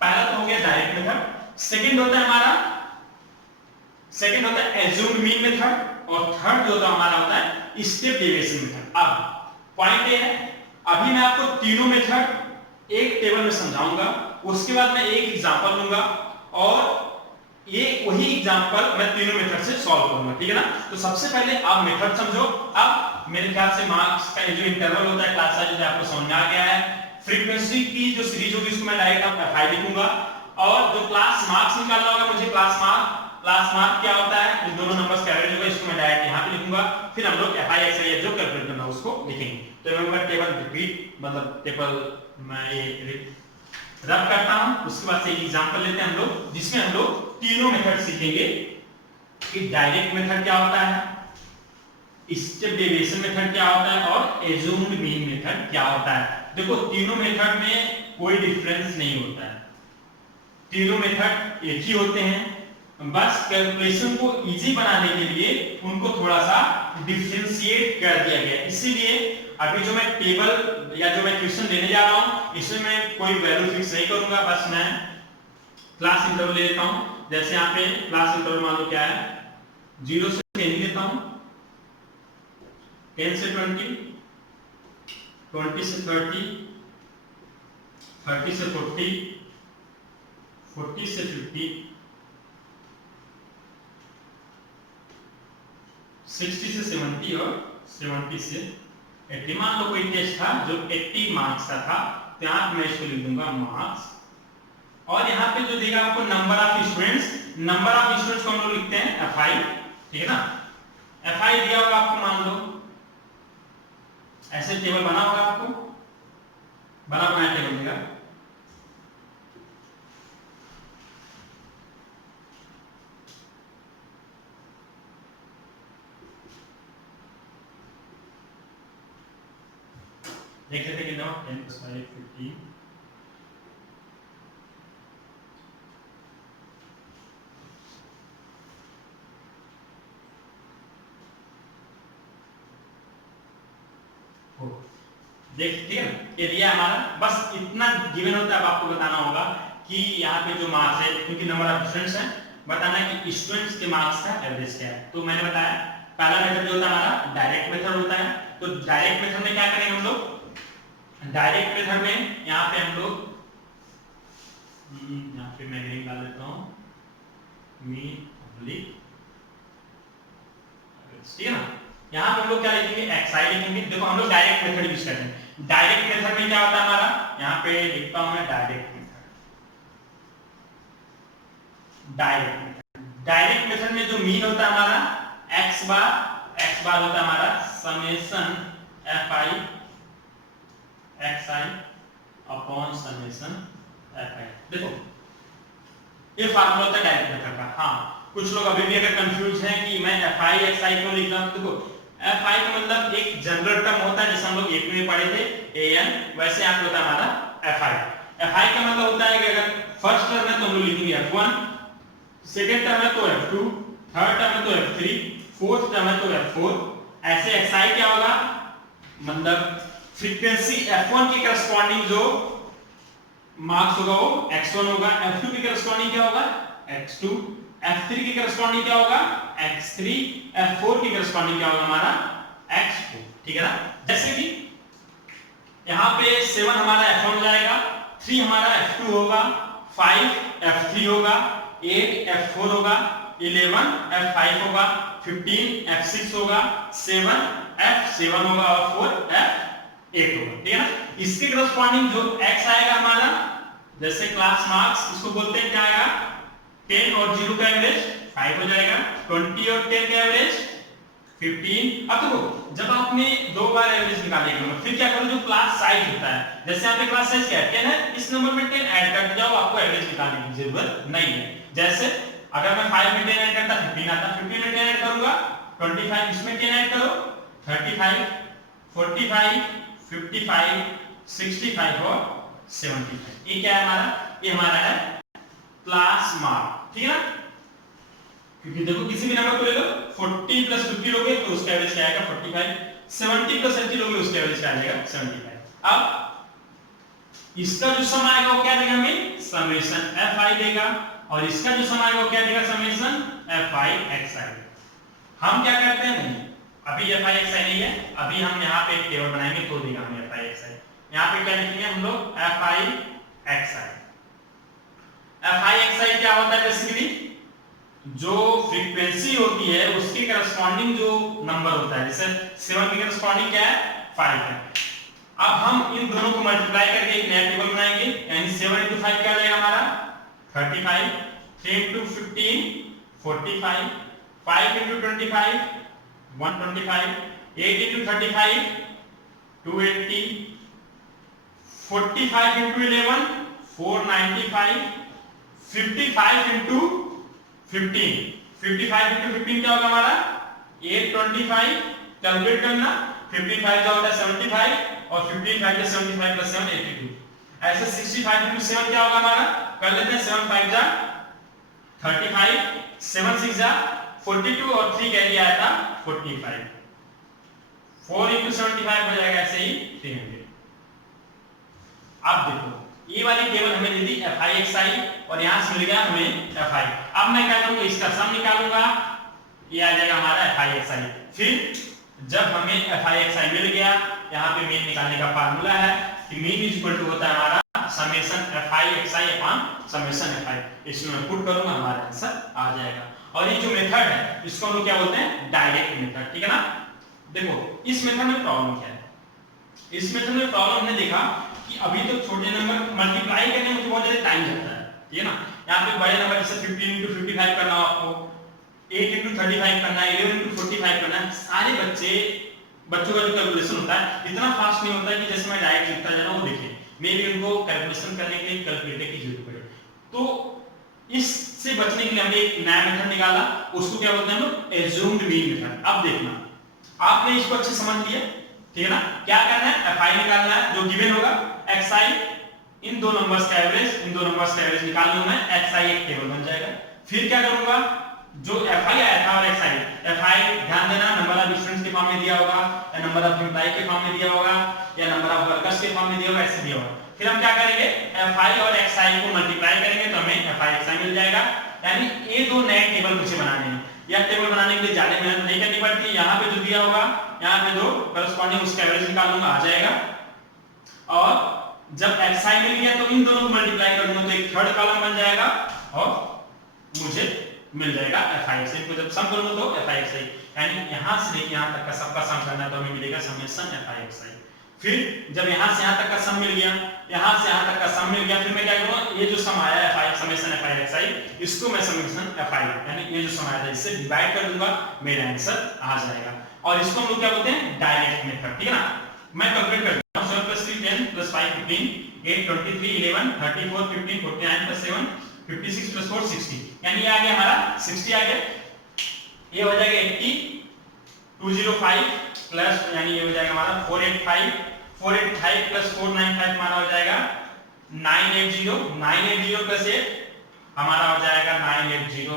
पहला तो हो गया डायरेक्ट मेथड, सेकंड होता है एज्यूम्ड मीन मेथड, और थर्ड जो हमारा होता है स्टेप डेविएशन मेथड। अब पॉइंट ये है, अभी मैं आपको तीनों मेथड एक टेबल में समझाऊंगा, उसके बाद मैं एक एग्जांपल लूंगा और ये वही एग्जांपल मैं तीनों मेथड से सॉल्व करूंगा, ठीक है ना। तो सबसे पहले आप मेथड समझो। अब मेरे ख्याल से मार्क्स का जो इंटरवल होता है क्लास साइज आपको समझ में आ गया है। फ्रीक्वेंसी की जो सीरीज होगी उसको मैं डायरेक्ट fi लिखूंगा, और जो क्लास मार्क्स निकालना होगा मुझे क्लास मार्क क्या होता है, इन दोनों नंबर्स का एवरेज होगा, इसको मैं डायरेक्ट यहां पे लिखूंगा। फिर हम लोग fi xi जो कैलकुलेट करना उसको लिखेंगे। तो मैं टेबल रिपीट मतलब टेबल मैं ये रब करता हूं, उसके बाद से एक एग्जांपल लेते हैं हम लोग जिसमें हम लोग तीनों मेथड सीखेंगे कि डायरेक्ट मेथड क्या होता है, स्टेप डेविएशन मेथड क्या होता है और एज्यूम्ड मीन मेथड क्या होता है। देखो तीनों मेथड में कोई डिफरेंस नहीं होता है, तीनों मेथड एक ही होते हैं, बस कैलकुलेशन को इजी बनाने के लिए उनको थोड़ा सा डिफरेंशिएट कर दिया गया। इसीलिए अभी जो मैं टेबल या जो मैं क्वेश्चन देने जा रहा हूं इसमें मैं कोई वैल्यू फिक्स नहीं करूंगा, बस मैं क्लास इंटरवल ले लेता हूं। जैसे यहाँ पे क्लास इंटरवल मान लो क्या है 0 से 10 लेता हूं, 10 से 20, 20 से 30, 30 से 40, 40 से 50, 60 से 70 और 70 से 80। मान लो कोई टेस्ट था जो 80 मार्क्स का था, तो यहाँ मैं इसको लिख दूंगा मार्क्स। और यहाँ पे जो देगा आपको number of students, number of students को हम लोग लिखते हैं fi, ठीक है ना। fi दिया होगा आपको, मान लो ऐसे टेबल बना होगा, आपको बना बनाया टेबल देगा। देख लेते कितना 10 + 5 15, देख ठीक है ना, एरिया हमारा बस इतना गिवन होता है। अब आपको बताना होगा कि यहाँ पे जो मार्क्स है, क्योंकि नंबर ऑफ स्टूडेंट्स हैं, बताना कि स्टूडेंट्स के मार्क्स का एवरेज क्या है। तो मैंने बताया पहला मेथड जो होता है हमारा डायरेक्ट मेथड होता है। तो डायरेक्ट मेथड में क्या करेंगे हम लोग, डायरेक्ट मेथड में यहाँ पे हम लोग यहाँ पे मैं ग्रीन डाल देता हूँ, मीन पब्लिक, ठीक है ना। यहाँ पे हम लोग क्या लिखेंगे, xi लिखेंगे। देखो हम लोग डायरेक्ट मेथड यूज करते हैं। डायरेक्ट मेथड में क्या होता है हमारा, यहाँ पे लिखता हूं मैं डायरेक्ट मेथड। डायरेक्ट मेथड में जो मीन होता है हमारा x बार होता है हमारा summation fi xi upon summation fi। देखो ये फार्मूला होता है डायरेक्ट मेथड का। हाँ, कुछ लोग अभी भी अगर कंफ्यूज हैं कि मैं fi xi क्यों लिख रहा हूं, देखो fi का मतलब एक जनरल टर्म होता है, जैसे हम लोग 1 में पढ़े थे an, वैसे यहाँ पे होता है हमारा fi का मतलब होता है कि अगर फर्स्ट टर्म है तो हम लोग लिखेंगे f1, सेकंड टर्म है तो f2, थर्ड टर्म है तो f3, फोर्थ टर्म है तो f4। ऐसे xi क्या होगा, मतलब फ्रीक्वेंसी f1 के करस्पॉन्डिंग जो मार्क्स होगा वो x1 होगा, f2 के करस्पॉन्डिंग क्या होगा x2, f3 के करस्पॉन्डिंग क्या होगा x3, f4 के करस्पॉन्डिंग क्या होगा हमारा x4, ठीक है ना। जैसे कि यहाँ पे 7 हमारा f1 हो जाएगा, 3 हमारा f2 होगा, 5 f3 होगा, 8 f4 होगा, 11 f5 होगा, 15 f6 होगा, 7 f7 होगा और 4 f8 होगा, ठीक है ना। इसके करस्पॉन्डिंग जो x आएगा हमारा, जैसे क्लास मार्क्स, इसको बोलते हैं क्या आएगा, 10 और 0 का एवरेज 5 हो जाएगा, 20 और 10 का एवरेज 15। अब देखो जब आपने दो बार एवरेज निकालेंगे फिर क्या करो, जो क्लास साइज होता है, जैसे यहाँ पे क्लास साइज क्या है 10 है, इस नंबर में 10 ऐड करते जाओ, आपको एवरेज निकालने की जरूरत नहीं है। जैसे अगर मैं 5 में 10 ऐड करता 15 आता, 15 में 10 ऐड करूंगा 25, इसमें 10 ऐड करो 35, 45, 55, 65 और 75। ये क्या है हमारा, ये हमारा है क्लास मार्क, ठीक है ना। क्योंकि देखो किसी भी नंबर को ले लो, 40 प्लस 50 लोगे तो उसका एवरेज क्या आएगा 45, 70 प्लस 80 लोगे उसका एवरेज क्या आएगा 75। अब इसका जो सम आएगा वो क्या देगा हमें, समेशन fi देगा, और इसका जो सम आएगा वो क्या देगा, समेशन fi xi। हम क्या करते हैं, नहीं अभी fi xi नहीं है, अभी हम यहाँ पे एक टेबल बनाएंगे तो देगा हमें fi xi। यहाँ पे क्या लिखेंगे हम लोग fi xi। fi xi क्या होता है, बेसिकली जो फ्रीक्वेंसी होती है उसके करस्पॉन्डिंग जो नंबर होता है, जैसे 7 के करस्पॉन्डिंग क्या है 5 है। अब हम इन दोनों को मल्टीप्लाई करके एक नया टेबल बनाएंगे, यानी 7 into 5 क्या आ जाएगा हमारा 35, 3 into 15 45, 5 into 25 125, 8 into 35 280, 45 into 11 495, 55 into 15, 55 into 15 क्या होगा हमारा 825। कैलकुलेट करना, 55 क्या होता है 75 और 55 का 75 प्लस 7 82। ऐसे 65 into 7 क्या होगा हमारा, कर लेते हैं 7 5 जा 35, 7 6 जा 42 और 3 कैरी आया था 45, 4 into 75 हो जाएगा ऐसे ही 300। अब देखो ये वाली टेबल हमें दे दी fi xi और यहां से मिल गया हमें fi। अब मैं क्या करूंगा, इसका सम निकालूंगा, ये आ जाएगा हमारा fi xi। फिर जब हमें fi xi मिल गया, यहाँ पे मीन निकालने का फार्मूला है कि मीन इज इक्वल टू होता है हमारा summation fi xi upon summation fi। इसमें मैं पुट करूंगा, हमारा आंसर आ जाएगा। और ये जो मेथड है इसको हम लोग क्या बोलते हैं, डायरेक्ट मेथड, ठीक है ना। देखो इस मेथड में प्रॉब्लम क्या है, इस मेथड में प्रॉब्लम हमने देखा कि अभी तो छोटे नंबर मल्टीप्लाई करने में बहुत ज्यादा टाइम लगता है, ठीक है ना। यहाँ पे बड़े नंबर जैसे 15 into 55 करना हो आपको, 8 into 35 करना है, 11 into 45 करना है, सारे बच्चों का जो कैलकुलेशन होता है इतना फास्ट नहीं होता है कि जैसे मैं डायरेक्ट लिखता जाना वो देखें, मे भी उनको कैलकुलेशन करने के लिए कैलकुलेटर की जरूरत पड़े। तो इससे बचने के लिए हमने एक नया मेथड निकाला, उसको क्या बोलते हैं हम लोग, एज्यूम्ड मीन मेथड। अब देखना आपने इसको अच्छे समझ लिया, ठीक है ना। क्या करना है, fi निकालना है, जो गिवन होगा xi, इन दो नंबर्स का एवरेज, इन दो नंबर्स का एवरेज निकाल लूं मैं, xi एक टेबल बन जाएगा। फिर क्या करूंगा, जो FI आया था और XI, FI ध्यान देना नंबर ऑफ स्टूडेंट्स के फॉर्म में दिया होगा या नंबर ऑफ एम्प्लॉय के फॉर्म में दिया होगा या नंबर ऑफ वर्कर्स के फॉर्म में दिया होगा, ऐसे दिया होगा। फिर हम क्या करेंगे, FI और XI को मल्टीप्लाई करेंगे तो हमें FI XI मिल जाएगा। यानी ये दो नए टेबल मुझे बनाने हैं। यह टेबल बनाने के लिए ज्यादा मेहनत नहीं करनी पड़ती। यहाँ पे जो दिया होगा यहाँ पे दो करस्पॉन्डिंग उसका एवरेज निकाल लूंगा, आ जाएगा। और जब XI मिल गया तो इन दोनों को मल्टीप्लाई कर दूंगा तो एक थर्ड कॉलम बन जाएगा और मुझे मिल जाएगा FI XI को जब सम करूंगा तो FI XI, यानी यहां से लेके यहां तक का सबका सम करना है तो हमें मिलेगा समेशन FI XI। फिर जब यहां से यहां तक का सम मिल गया, यहां से यहां तक का सम मिल गया, फिर मैं क्या करूंगा, ये जो सम आया है FI समेशन FI XI, इसको मैं समेशन FI यानी ये जो सम आया था इससे डिवाइड कर दूंगा, मेरा आंसर आ जाएगा। और इसको हम लोग क्या बोलते हैं, डायरेक्ट मेथड, ठीक है ना। मैं कैलकुलेट कर देता हूं, 7 + 3 10 + 5 15 8 23 11 34 15 49 + 7 56 + 4 60, यानी ये आ गया हमारा 60 आ गया। ये हो जाएगा 80 205 प्लस यानी ये हो जाएगा हमारा 485 485 + 495 हमारा हो जाएगा 980 980 + 8 हमारा हो जाएगा 980 +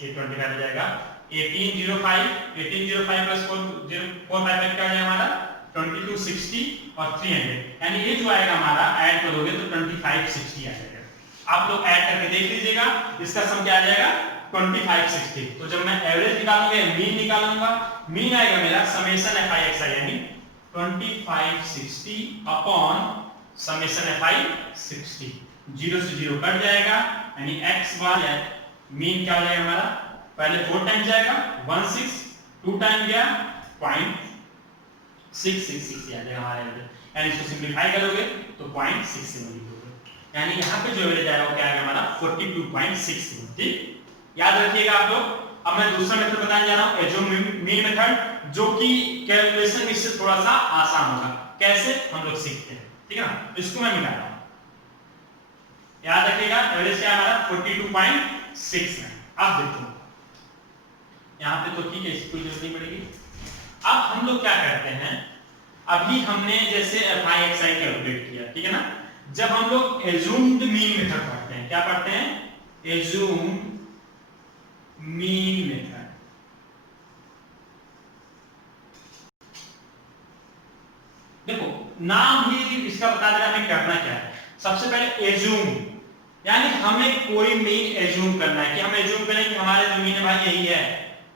825 हो जाएगा 1805 1805 + 445 क्या हो जाएगा हमारा 2260 और 300, यानी ये जो आएगा हमारा ऐड करोगे तो 2560 आ जाएगा। आप लोग ऐड करके देख लीजिएगा, इसका सम क्या आ जाएगा 2560। तो जब मैं एवरेज निकालूंगा, मीन निकालूंगा, मीन आएगा मेरा समेशन FI XI यानी 2560 अपॉन समेशन FI 60, 0 से 0 कट जाएगा, यानी x बार मीन क्या हो जाएगा हमारा, पहले 4 टाइम जाएगा 16 2 टाइम गया 0.666 आ जाएगा हमारा एवरेज, यानी इसको सिंपलीफाई करोगे तो 0.6 से मल्टीप्लाई, यानी यहाँ पे जो एवरेज आएगा वो क्या आएगा हमारा 42.6, ठीक। याद रखिएगा आप लोग। अब मैं दूसरा मेथड बताने जा रहा हूँ, एज्यूम मीन मेथड, जो कि कैलकुलेशन इससे थोड़ा सा आसान होगा। कैसे हम लोग सीखते हैं, ठीक है ना। इसको मैं मिटा रहा हूँ, याद रखिएगा एवरेज क्या हमारा 42.6 है। अब देखो यहाँ पे तो ठीक है, इसकी कोई जरूरत नहीं पड़ेगी। अब हम लोग क्या करते हैं, अभी हमने जैसे FI XI कैलकुलेट किया, ठीक है ना। जब हम लोग एज्यूम्ड मीन मेथड पढ़ते हैं, क्या पढ़ते हैं, एज्यूम्ड मीन मेथड। देखो नाम ही इसका बता दे रहा है हमें करना क्या है। सबसे पहले एज्यूम, यानी हमें कोई मीन एज्यूम करना है, कि हम एज्यूम करें कि हमारे जो मीन है भाई यही है,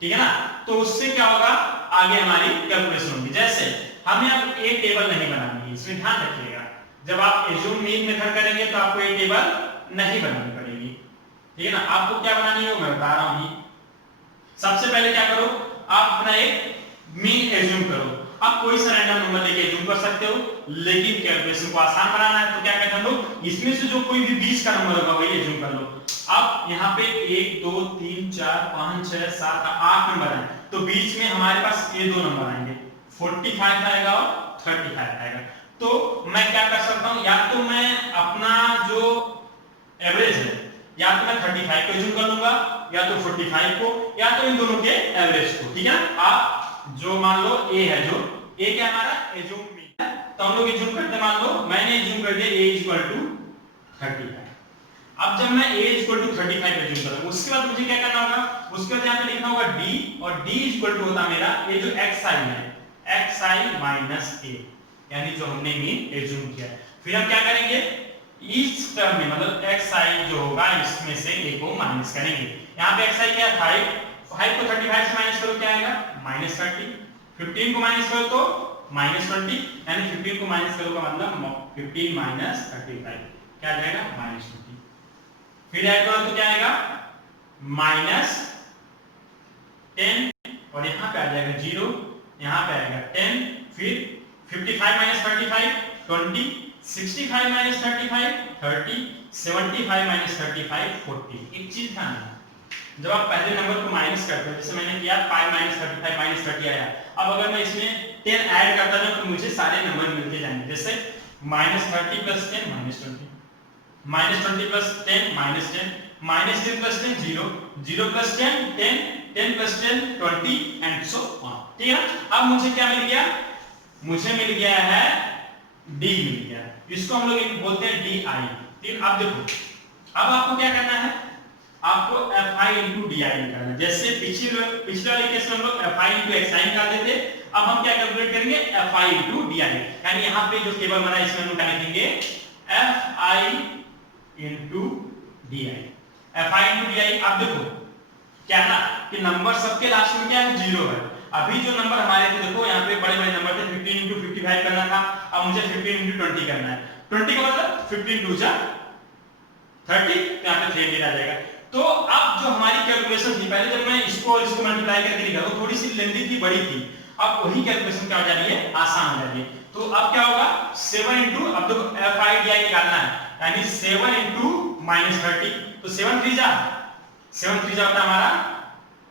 ठीक है ना। तो उससे क्या होगा, आगे हमारी कैलकुलेशन होगी। जैसे हमें अब एक टेबल नहीं बनानी है, इसमें ध्यान रखिएगा। जब आप एज्यूम मीन मेथड करेंगे तो आपको एक टेबल नहीं बनानी पड़ेगी, ठीक है ना। आपको क्या बनानी है मैं बता रहा हूं। सबसे पहले क्या करो, आप अपना एक मीन एज्यूम करो। आप कोई सा रैंडम नंबर लेके एज्यूम कर सकते हो, लेकिन कैलकुलेशन को आसान बनाना है तो क्या कहते हैं हम लोग, इसमें से जो कोई भी 20 का नंबर होगा वही एज्यूम कर लो। अब यहाँ पे 1 2 3 4 5 6 7 8 नंबर है, तो बीच में हमारे पास ये दो नंबर आएंगे, 45 आएगा और 35 आएगा। तो मैं क्या कर सकता हूं, या तो मैं अपना जो एवरेज है या तो मैं 35 को एज्यूम कर लूंगा, या तो 45 को, या तो इन दोनों के एवरेज को, ठीक है। आप जो मान लो A है, जो A क्या हमारा एज्यूम मीन है, तो हम लोग एज्यूम करते, मान लो मैंने एज्यूम कर दिया A = 35। अब जब मैं A = 35 एज्यूम करूंगा, उसके बाद मुझे क्या करना होगा, उसके बाद यहाँ पे लिखना होगा D, और D = होता मेरा ये जो XI है, XI - A, यानी जो हमने मीन एज्यूम किया। फिर हम क्या करेंगे, इस टर्म में मतलब XI जो होगा इसमें से A को माइनस करेंगे। यहाँ पे XI क्या है 5 को 35 से माइनस करो क्या आएगा -30, 15 को माइनस करो तो -20, यानी 15 को माइनस करो का मतलब 15 - 35 क्या आ जाएगा -20। फिर ऐड करो तो क्या आएगा -10, और यहाँ पे आ जाएगा 0, यहाँ पे आएगा 10, फिर 55 - 35 20, 65 - 35 30, 75 - 35 40। एक चीज ध्यान रखना, जब आप पहले नंबर को माइनस करते हो, जैसे मैंने किया 5 - 35 - 30 आया, अब अगर मैं इसमें 10 ऐड करता हूं तो मुझे सारे नंबर मिलते जाएंगे। जैसे -30 + 10 -20, -20 + 10 -10, -10 + 10 0, 0 + 10 10, 10 + 10 20 एंड सो ऑन, ठीक है। अब मुझे क्या मिल गया, मुझे मिल गया है D मिल गया, इसको हम लोग बोलते हैं DI। ठीक, अब देखो, अब आपको क्या करना है, आपको fi into di निकालना है। जैसे पिछले वाले केस में हम लोग fi into xi निकालते थे, अब हम क्या कैलकुलेट करेंगे fi into di, यानी यहाँ पे जो टेबल बना है इसमें हम क्या लिखेंगे fi into di। fi into di, आप देखो क्या ना कि नंबर सबके लास्ट में क्या है, जीरो है। अभी जो नंबर हमारे थे देखो यहाँ पे बड़े बड़े नंबर थे, 15 into 55 करना था, अब मुझे 15 into 20 करना है। 20 का मतलब 15 2 जा 30, तो यहाँ पे 3 आ जाएगा। तो अब जो हमारी कैलकुलेशन थी, पहले जब मैं इसको और इसको मल्टीप्लाई करके निकाला वो थोड़ी सी लेंथी थी, बड़ी थी। अब वही कैलकुलेशन क्या हो जा रही है, आसान हो जा रही है। तो अब क्या होगा 7 into, अब देखो fi di निकालना है, यानी 7 into -30, तो 7 3 जा होता है हमारा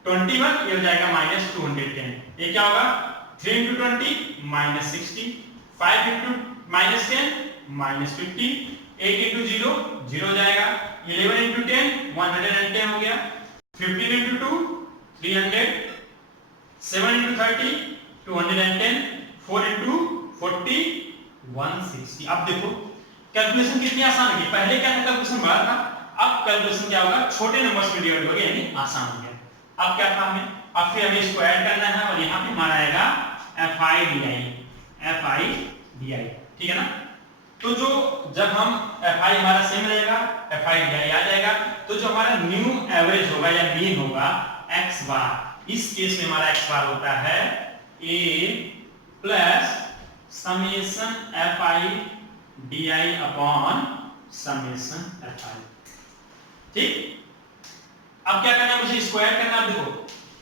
21, ये हो जाएगा -210। ये क्या होगा 3 into 20 -60, 5 into -10 -50, 8 into 0 0 हो जाएगा, 11 into 10 110 हो गया, 15 into 2 300, 7 into 30 210, 4 into 40 160। अब देखो कैलकुलेशन कितनी आसान होगी, पहले क्या था कैलकुलेशन बड़ा था, अब कैलकुलेशन क्या होगा छोटे नंबर्स में डिवाइड हो गया, यानी आसान हो गया। अब क्या था हमें, अब फिर हमें इसको ऐड करना है और यहाँ पे हमारा आएगा fi di, ठीक है ना। तो जो जब हम fi हमारा सेम रहेगा fi di आ जाएगा, तो जो हमारा न्यू एवरेज होगा या मीन होगा x बार, इस केस में हमारा x बार होता है a plus summation fi di upon summation fi, ठीक। अब क्या करना है, मुझे स्क्वायर करना है। देखो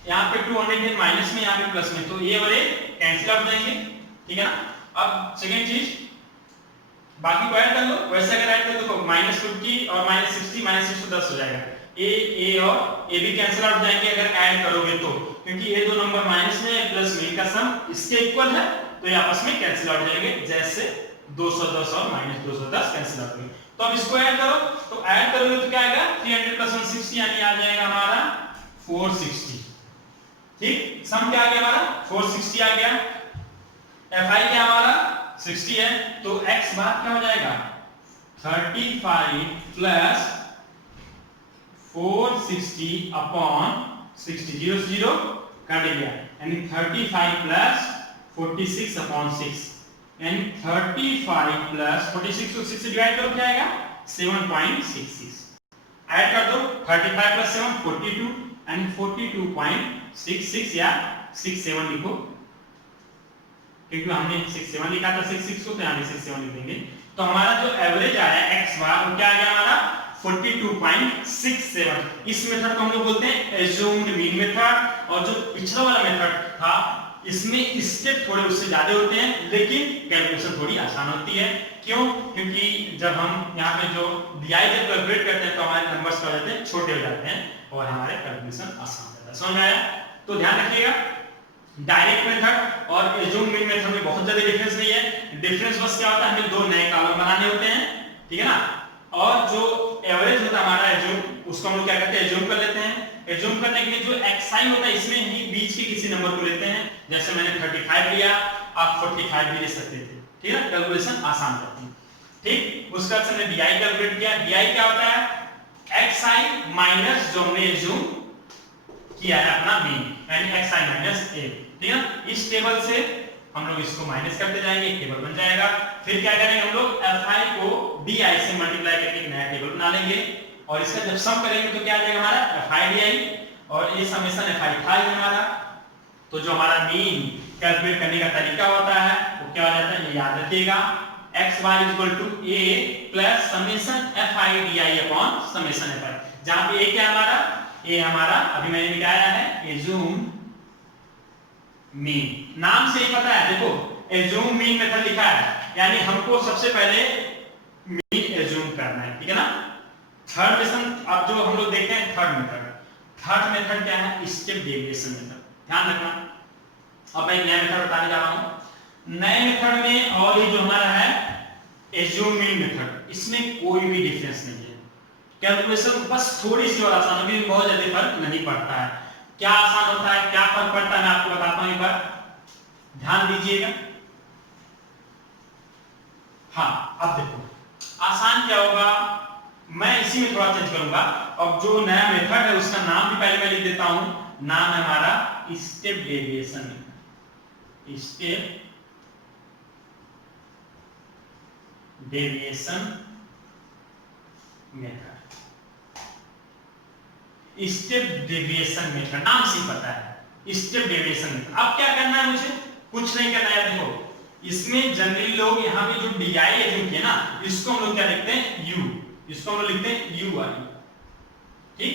यहाँ पे 210 माइनस में, यहाँ पे प्लस में, तो ये वाले कैंसिल आउट हो जाएंगे, ठीक है ना। अब सेकेंड चीज, बाकी को ऐड कर लो, वैसे अगर ऐड कर दो तो -50 और -60 -610 हो जाएगा। ए और ए भी कैंसिल आउट हो जाएंगे अगर ऐड करोगे तो, क्योंकि ये दो नंबर माइनस में प्लस में इनका सम इसके इक्वल है, तो ये आपस में कैंसिल आउट हो जाएंगे, जैसे 210 और -210 कैंसिल आउट हो गए। तो अब इसको ऐड करो, तो ऐड करोगे तो क्या आएगा 300 + 160, यानी आ जाएगा हमारा 460, ठीक। सम क्या आ गया हमारा 460 आ गया, fi क्या हमारा 60 है, तो x बार क्या हो जाएगा 35 प्लस 460 अपॉन 60, 0 से 0 काट दिया, यानी 35 प्लस 46 अपॉन 6, यानी 35 प्लस 46 को 6 से डिवाइड करो क्या आएगा 7.66, ऐड कर दो 35 प्लस 7 42, यानी 42.66 या 67 लिखो, क्योंकि हमने 67 लिखा था 66 को, तो यहाँ 67 लिख देंगे। तो हमारा जो एवरेज आया x बार वो क्या आ गया हमारा 42.67। इस मेथड को हम लोग बोलते हैं एज्यूम्ड मीन मेथड, और जो पिछला वाला मेथड था इसमें स्टेप थोड़े उससे ज्यादा होते हैं, लेकिन कैलकुलेशन थोड़ी आसान होती है। क्यों? क्योंकि जब हम यहाँ पे जो DI जब कैलकुलेट करते हैं तो हमारे नंबर्स क्या हो जाते हैं, छोटे हो जाते हैं और हमारे कैलकुलेशन आसान हो जाता है। समझ में आया? तो ध्यान रखिएगा, डायरेक्ट मेथड और एज्यूम्ड मीन मेथड में बहुत ज्यादा डिफरेंस नहीं है। डिफरेंस बस क्या होता है, हमें दो नए कॉलम बनाने होते हैं, ठीक है ना। और जो एवरेज होता है हमारा एज्यूम, उसको हम लोग क्या करते हैं, एज्यूम कर लेते हैं। एज्यूम करने के लिए जो xi होता है इसमें ही बीच के किसी नंबर को लेते हैं, जैसे मैंने 35 लिया, आप 45 भी ले सकते थे, ठीक है ना। कैलकुलेशन आसान करते हैं, ठीक। उसके बाद हमने DI कैलकुलेट किया। DI क्या होता है, xi माइनस जो हमने एज्यूम किया है अपना मीन, यानी xi माइनस a, ठीक है ना। इस टेबल से हम लोग इसको माइनस करते जाएंगे, टेबल बन जाएगा। फिर क्या करेंगे हम लोग fi को di से मल्टीप्लाई करके एक नया टेबल बना लेंगे, और इसका जब सम करेंगे तो क्या आ जाएगा हमारा fi di, और ये समेशन fi था हमारा। तो जो हमारा मीन कैलकुलेट करने का तरीका होता है वो क्या हो जाता है, ये याद रखिएगा, x bar = a plus summation fi di upon summation fi, जहां पे a क्या हमारा, a हमारा अभी मैंने निकाला है एज्यूम मीन, नाम से ही पता है। देखो एज्यूम मीन मेथड लिखा है, यानी हमको सबसे पहले मीन एज्यूम करना है, ठीक है ना। थर्ड मेथड अब जो हम लोग देखते हैं, थर्ड मेथड क्या है, स्टेप डेविएशन मेथड, ध्यान रखना। अब मैं एक नया मेथड बताने जा रहा हूं। नए मेथड में और ये जो हमारा है एज्यूम मीन मेथड, इसमें कोई भी डिफरेंस नहीं है। कैलकुलेशन बस थोड़ी सी और आसान, अभी बहुत ज्यादा फर्क नहीं पड़ता है। क्या आसान होता है, क्या फर्क पड़ता है, मैं आपको बताता हूं, एक बार ध्यान दीजिएगा। हाँ, अब देखो आसान क्या होगा, मैं इसी में थोड़ा चेंज करूंगा। अब जो नया मेथड है उसका नाम भी पहले मैं लिख देता हूं, नाम है हमारा step deviation method. Step deviation method, step deviation method नाम से पता है स्टेप डेविएशन मेथड। अब क्या करना है मुझे, कुछ नहीं करना है। देखो इसमें जनरली लोग यहाँ पे जो DI एज्यूम किया ना, इसको हम लोग क्या लिखते हैं U, इसको हम लोग लिखते हैं UI। ठीक,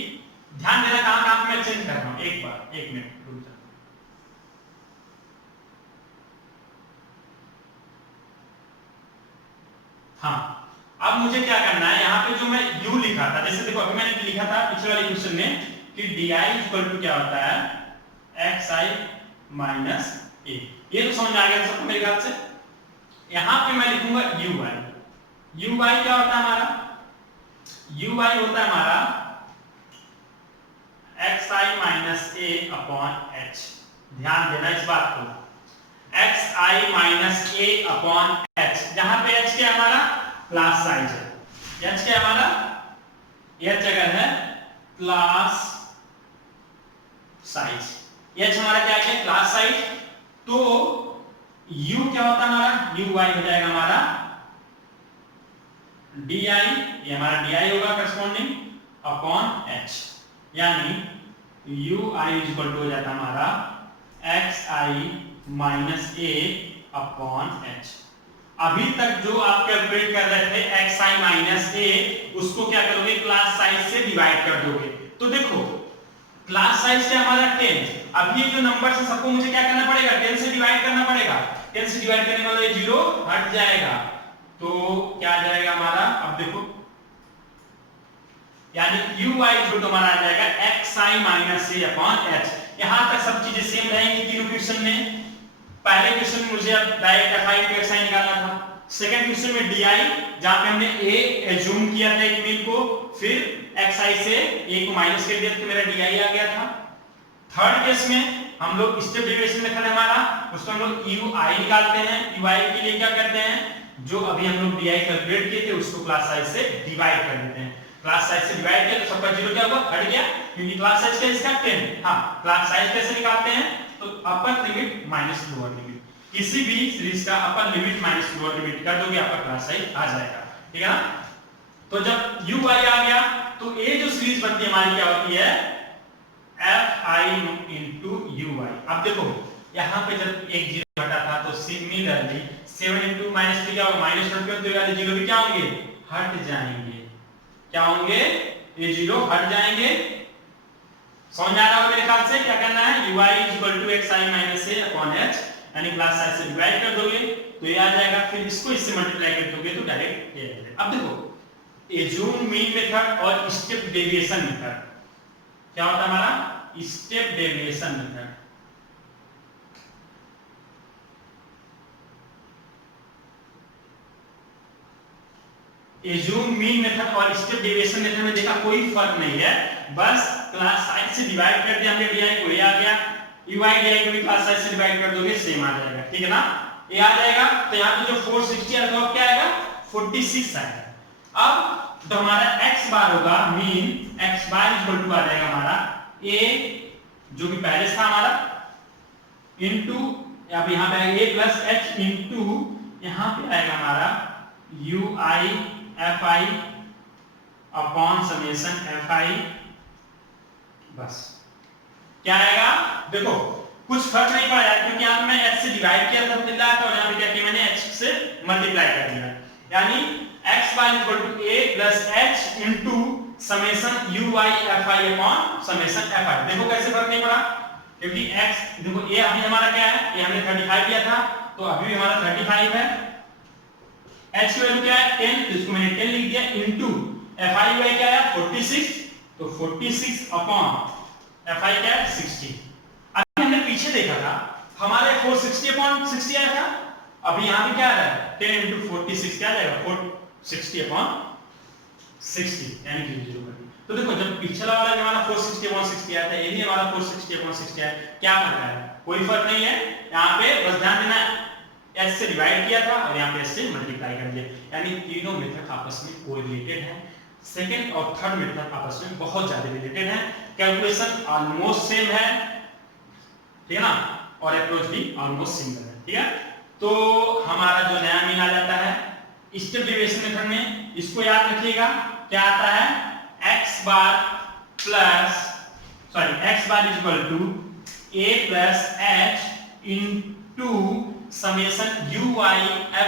ध्यान देना कहां कहां पे मैं चेंज कर रहा हूं। एक बार, एक मिनट रुक जाओ। हाँ, अब मुझे क्या करना है, यहाँ पे जो मैं U लिखा था, जैसे देखो अभी मैंने लिखा था पिछले वाले क्वेश्चन में कि DI इक्वल टू क्या होता है XI माइनस A। ये तो समझ में आ गया सबको मेरे ख्याल से। यहाँ पे मैं लिखूंगा UI। UI क्या होता है हमारा, UI होता है हमारा XI minus A upon H। ध्यान देना इस बात को, XI minus A upon H, जहां पे H क्या हमारा क्लास साइज है। H क्या हमारा, यह जगह है क्लास साइज। H हमारा क्या है क्लास साइज। तो U क्या होता है हमारा, UI हो जाएगा हमारा DI, ये हमारा DI होगा करस्पॉन्डिंग अपॉन H, यानी UI इक्वल टू हो जाता है हमारा XI minus A upon H। अभी तक जो आप कैलकुलेट कर रहे थे XI माइनस A, उसको क्या करोगे क्लास साइज से डिवाइड कर दोगे। तो देखो क्लास साइज से हमारा 10, अब ये जो नंबर है सबको मुझे क्या करना पड़ेगा 10 से डिवाइड करना पड़ेगा। 10 से डिवाइड करने वाला ये 0 हट जाएगा, तो क्या आ जाएगा हमारा, अब देखो यानी UI इक्वल टू हमारा आ जाएगा XI minus A upon H। यहां तक सब चीजें सेम रहेंगी तीनों क्वेश्चन में। पहले क्वेश्चन में मुझे अब डायरेक्ट FI टू XI निकालना था। सेकंड क्वेश्चन में DI, जहां पे हमने A एज्यूम किया था एक मील को, फिर XI से A को माइनस कर दिया तो मेरा DI आ गया था। थर्ड केस में हम लोग स्टेप डेविएशन मेथड है हमारा, उसको हम लोग UI निकालते हैं। UI के लिए क्या करते हैं, जो अभी हम लोग DI कैलकुलेट किए थे उसको क्लास साइज से डिवाइड कर देते हैं। क्लास साइज से डिवाइड किया तो सबका 0 क्या हुआ, हट गया, क्योंकि क्लास साइज क्या इसका 10। हाँ, क्लास साइज कैसे निकालते हैं, तो upper limit minus lower limit, किसी भी सीरीज का upper limit minus lower limit कर दोगे आपका क्लास साइज आ जाएगा। ठीक है ना। तो जब UI आ गया तो ये जो सीरीज बनती है हमारी क्या होती है FI into UI। अब देखो यहाँ पे जब एक 0 घटा था तो सिमिलरली 7 into -3 क्या होगा, -1 तो वाले 0 भी क्या होंगे, हट जाएंगे। क्या होंगे, ये 0 हट जाएंगे। समझ आ रहा होगा मेरे ख्याल से। क्या करना है, UI equal to XI minus A upon H, यानी क्लास साइज से डिवाइड कर दोगे तो ये आ जाएगा, फिर इसको इससे मल्टीप्लाई कर दोगे तो डायरेक्ट ये आ जाएगा। अब देखो एज्यूम मीन मेथड और स्टेप डेविएशन मेथड क्या होता है हमारा, step deviation method assume mean method और स्टेप डेविएशन मेथड में देखा कोई फर्क नहीं है, बस क्लास साइज से डिवाइड कर दिया हमने, DI को ये आ गया, UI DI को भी क्लास साइज से डिवाइड कर दोगे सेम आ जाएगा। ठीक है ना, ये आ जाएगा। तो यहाँ पे जो 460 है तो क्या आएगा 46 आएगा। अब तो हमारा x बार होगा mean, x bar equal to आ जाएगा हमारा a जो भी पहले था हमारा इनटू, अब यहाँ पे a प्लस h इनटू यहाँ पे आएगा हमारा UI FI upon summation FI। बस क्या आएगा, देखो कुछ फर्क नहीं पड़ा यार, क्योंकि यहाँ पे मैं h से डिवाइड किया था मिल रहा था, और यहाँ पे क्या किया मैंने h से मल्टीप्लाई कर दिया, यानी x bar equal to a plus h into summation UI FI upon summation FI। देखो कैसे फर्क नहीं पड़ा, क्योंकि x देखो a अभी हमारा क्या है, ये हमने 35 लिया था तो अभी भी हमारा 35 है। h की वैल्यू क्या है 10, तो इसको मैंने 10 लिख दिया इनटू FI UI क्या है 46, तो 46 अपॉन FI क्या है 60। अभी हमने पीछे देखा था हमारे 460 अपॉन 60 आया था, अभी यहाँ पे क्या आ रहा है 10 इनटू 46 क्या आ जाएगा 460 अपॉन 60, यानी कि 0 कर दिया। तो देखो जब पिछला वाला जो हमारा 460 अपॉन 60 आया था, ये भी हमारा 460 अपॉन 60 है, क्या फर्क है, कोई फर्क नहीं है। यहाँ पे बस ध्यान देना h से डिवाइड किया था और यहाँ पे h से मल्टीप्लाई कर दिया, यानी तीनों मेथड आपस में कोरिलेटेड है। सेकेंड और थर्ड मेथड आपस में बहुत ज्यादा रिलेटेड है, कैलकुलेशन ऑलमोस्ट सेम है, ठीक है ना, और अप्रोच भी ऑलमोस्ट सिमिलर है, ठीक है। तो हमारा जो नया मीन आ जाता है स्टेप डेविएशन मेथड में, इसको याद रखिएगा, क्या आता है, x bar is equal to a plus h into summation ui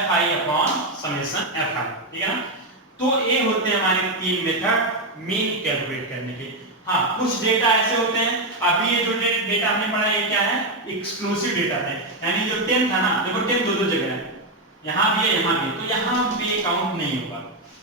fi upon summation fi, ठीक है ना। तो ये होते हैं हमारे तीन मेथड मीन कैलकुलेट करने के। हाँ, कुछ डेटा ऐसे होते हैं, अभी ये जो डेटा हमने पढ़ा ये क्या है, एक्सक्लूसिव डेटा है, यानी जो 10 था ना, देखो 10 दो जगह है, यहाँ भी है यहाँ भी, तो यहाँ पे काउंट नहीं होगा।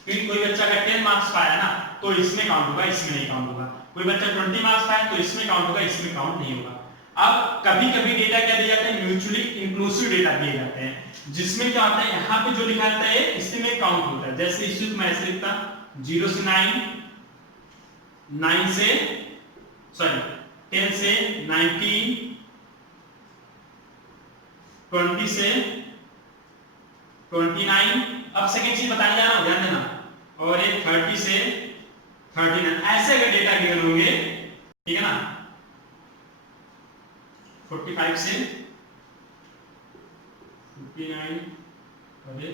फिर कोई बच्चा अगर 10 मार्क्स पाया ना तो इसमें काउंट होगा, इसमें नहीं काउंट होगा। कोई बच्चा 20 मार्क्स पाया तो इसमें काउंट होगा, इसमें काउंट नहीं होगा। अब कभी कभी डेटा क्या दिए जाते हैं, म्यूचुअली इंक्लूसिव डेटा दिए जाते हैं, जिसमें क्या होता है, यहाँ पे जो लिखा रहता है इसमें काउंट होता है। जैसे इस में ऐसे लिखता 0 से 9 से 10 से 19, 20 से 29, अब सेकंड चीज बताने जा रहा हूं, ध्यान देना, और ये 30 से 39, ऐसे अगर डेटा गिवन होंगे, ठीक है ना, 45 से 59 और ये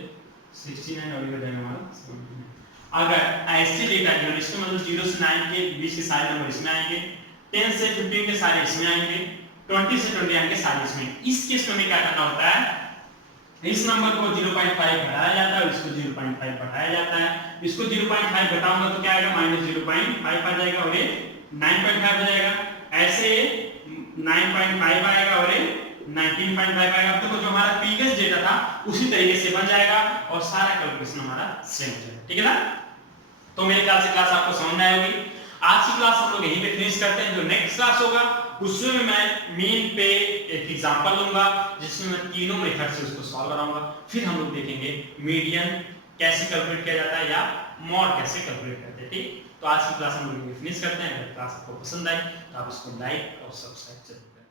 69 और इधर हमारा 79। अगर ऐसे डेटा गिवन, इसका मतलब 0 से 9 के बीच के सारे नंबर इसमें आएंगे, 10 से 15 के सारे इसमें आएंगे, 20 से 29 के सारे इसमें। इस केस में क्या करना होता है, इस नंबर को 0.5 घटाया जाता है, इसको 0.5 घटाया जाता है। इसको 0.5 घटाऊंगा तो क्या आएगा, -0.5 आ जाएगा और ये 9.5 हो जाएगा। ऐसे 9.5 आएगा और ये 19.5 आएगा। तो जो हमारा प्रीवियस डेटा था उसी तरीके से बन जाएगा और सारा कैलकुलेशन हमारा सेम हो जाएगा, ठीक है ना। तो मेरे ख्याल से क्लास आपको समझ में आई होगी। आज की क्लास हम लोग यहीं पे फिनिश करते हैं। जो नेक्स्ट क्लास होगा उसमें मैं मीन पे एक एग्जांपल लूंगा, जिसमें मैं तीनों मेथड से उसको सॉल्व कराऊंगा। फिर हम लोग देखेंगे मीडियन कैसे कैलकुलेट किया जाता है या मॉड कैसे कैलकुलेट करते हैं, ठीक। तो आज की क्लास हम लोग फिनिश करते हैं। अगर क्लास आपको पसंद आई तो आप इसको लाइक और सब्सक्राइब जरूर करें।